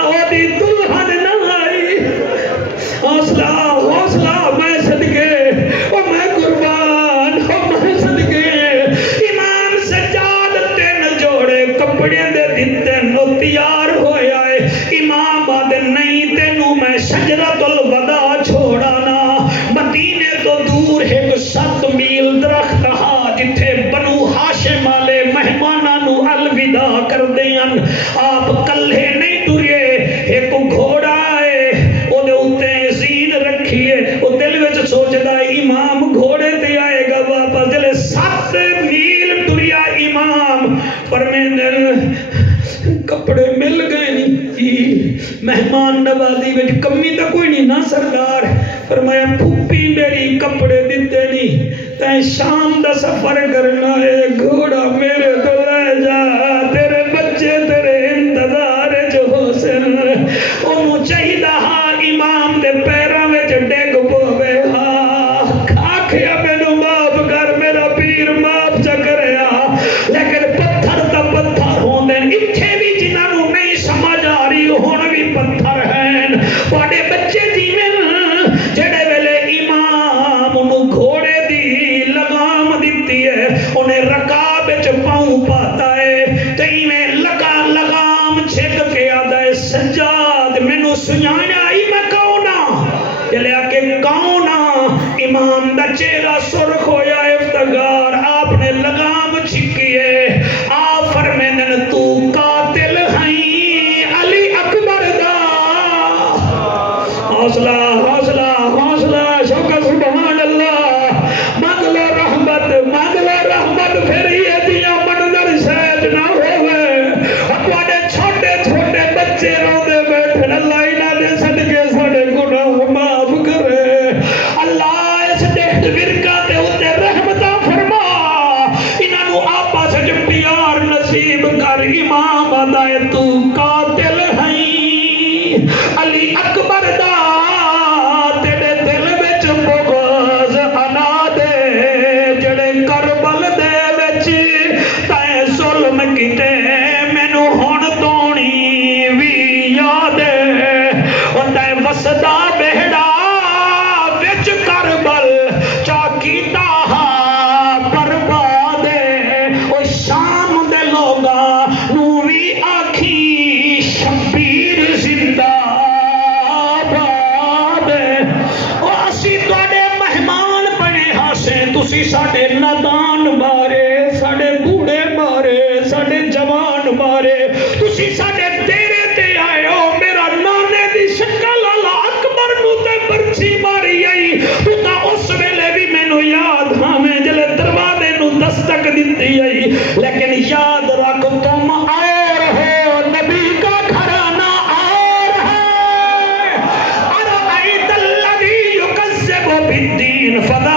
او دی دلہن نہ آئی حوصلہ میں صدقے او میں قربان او میں صدقے امام سجاد 3 جوڑے کپڑے دے دیتے نو تیار ہویا ہے امام آدھے نہیں تینوں میں شجرۃ الوداع چھوڑانا مدینے تو دور ایک 7 میل درخت ہا جتھے بنو ہاشم والے مہماناں نو الوداع کر دیاں آپ کلے نہیں ٹرے ایک گھوڑا ہے او دے اوتے زین رکھی ہے او دل وچ سوچدا امام گھوڑے تے آئے گا واپس جلے 7 میل ٹریا امام فرمیندن کپڑے مل گئے نہیں مہمان نوازی وچ کمی تا کوئی نہیں نا سردار فرمایا پھوپی میری کپڑے دیتے نہیں تائیں شام دا سفر کرنا ہے گھوڑا میرے تو لے جا تیرے بچے تیرے انتظار جو حسن انہوں چاہیدہ ہاں امام دے پیرہ میں ڈگ پوے ہاں کھاکھیا مینوں معاف کر میرا پیر معاف چا کریا لیکن پتھر تا پتھر ہوندے اتھے بھی جنہاں نوں نہیں سمجھ آ رہی ہن بھی پتھر ہیں تواڈے بچے جیویں جڑے ویلے امام انہوں گھوڑے دی لگام دتی ہے انہیں رکاب وچ پاؤں چہرہ سرخ ہویا افتخار آپ نے لگام چھکیے آپ فرمیندن تو قاتل ہیں علی اکبر دا حوصلہ حوصلہ حوصلہ شوکر سبحان اللہ مانگلو رحمت پھر یہ دیا منظر سیج نہ ہوئے اپنے چھوٹے چھوٹے بچے رو دے بیٹھن اللہ انہاں دے صدقے ساڑے گناہ معاف کرے اللہ اس دیکھ ورکا تے اتے رحمتہ فرما انہاں نو آپا سج پیار نصیب کر امام آدائے تو قاتل ہیں علی اکبر دا تیرے دل وچ بغض انا دے جڑے کربل دے وچ تائیں ظلم کیتے مینوں ہن تونی وی یاد ہے او تائیں وسدا بہڑا وچ کربل چا کیتا ہا برباد او شام دے لوگاں نو وی آکھی شبیر زندہ باد او اسی تواڈے مہمان بنے ہاسے تسی ساڈے نادان مارے ساڈے بوڑھے مارے ساڈے جوان مارے تسی ساڈے تیرے تے آئے ہو میرا نانے دی شکل اللہ اکبر نو تے پرچی ماری آئی تو تا اس ویلے بھی مینوں یاد ہاں میں جلے دروازے نو دستک دتی آئی لیکن یاد رکھ تم اور ہو نبی کا گھرانہ اور ہے ارأیت الذی یکذب بالدین فدا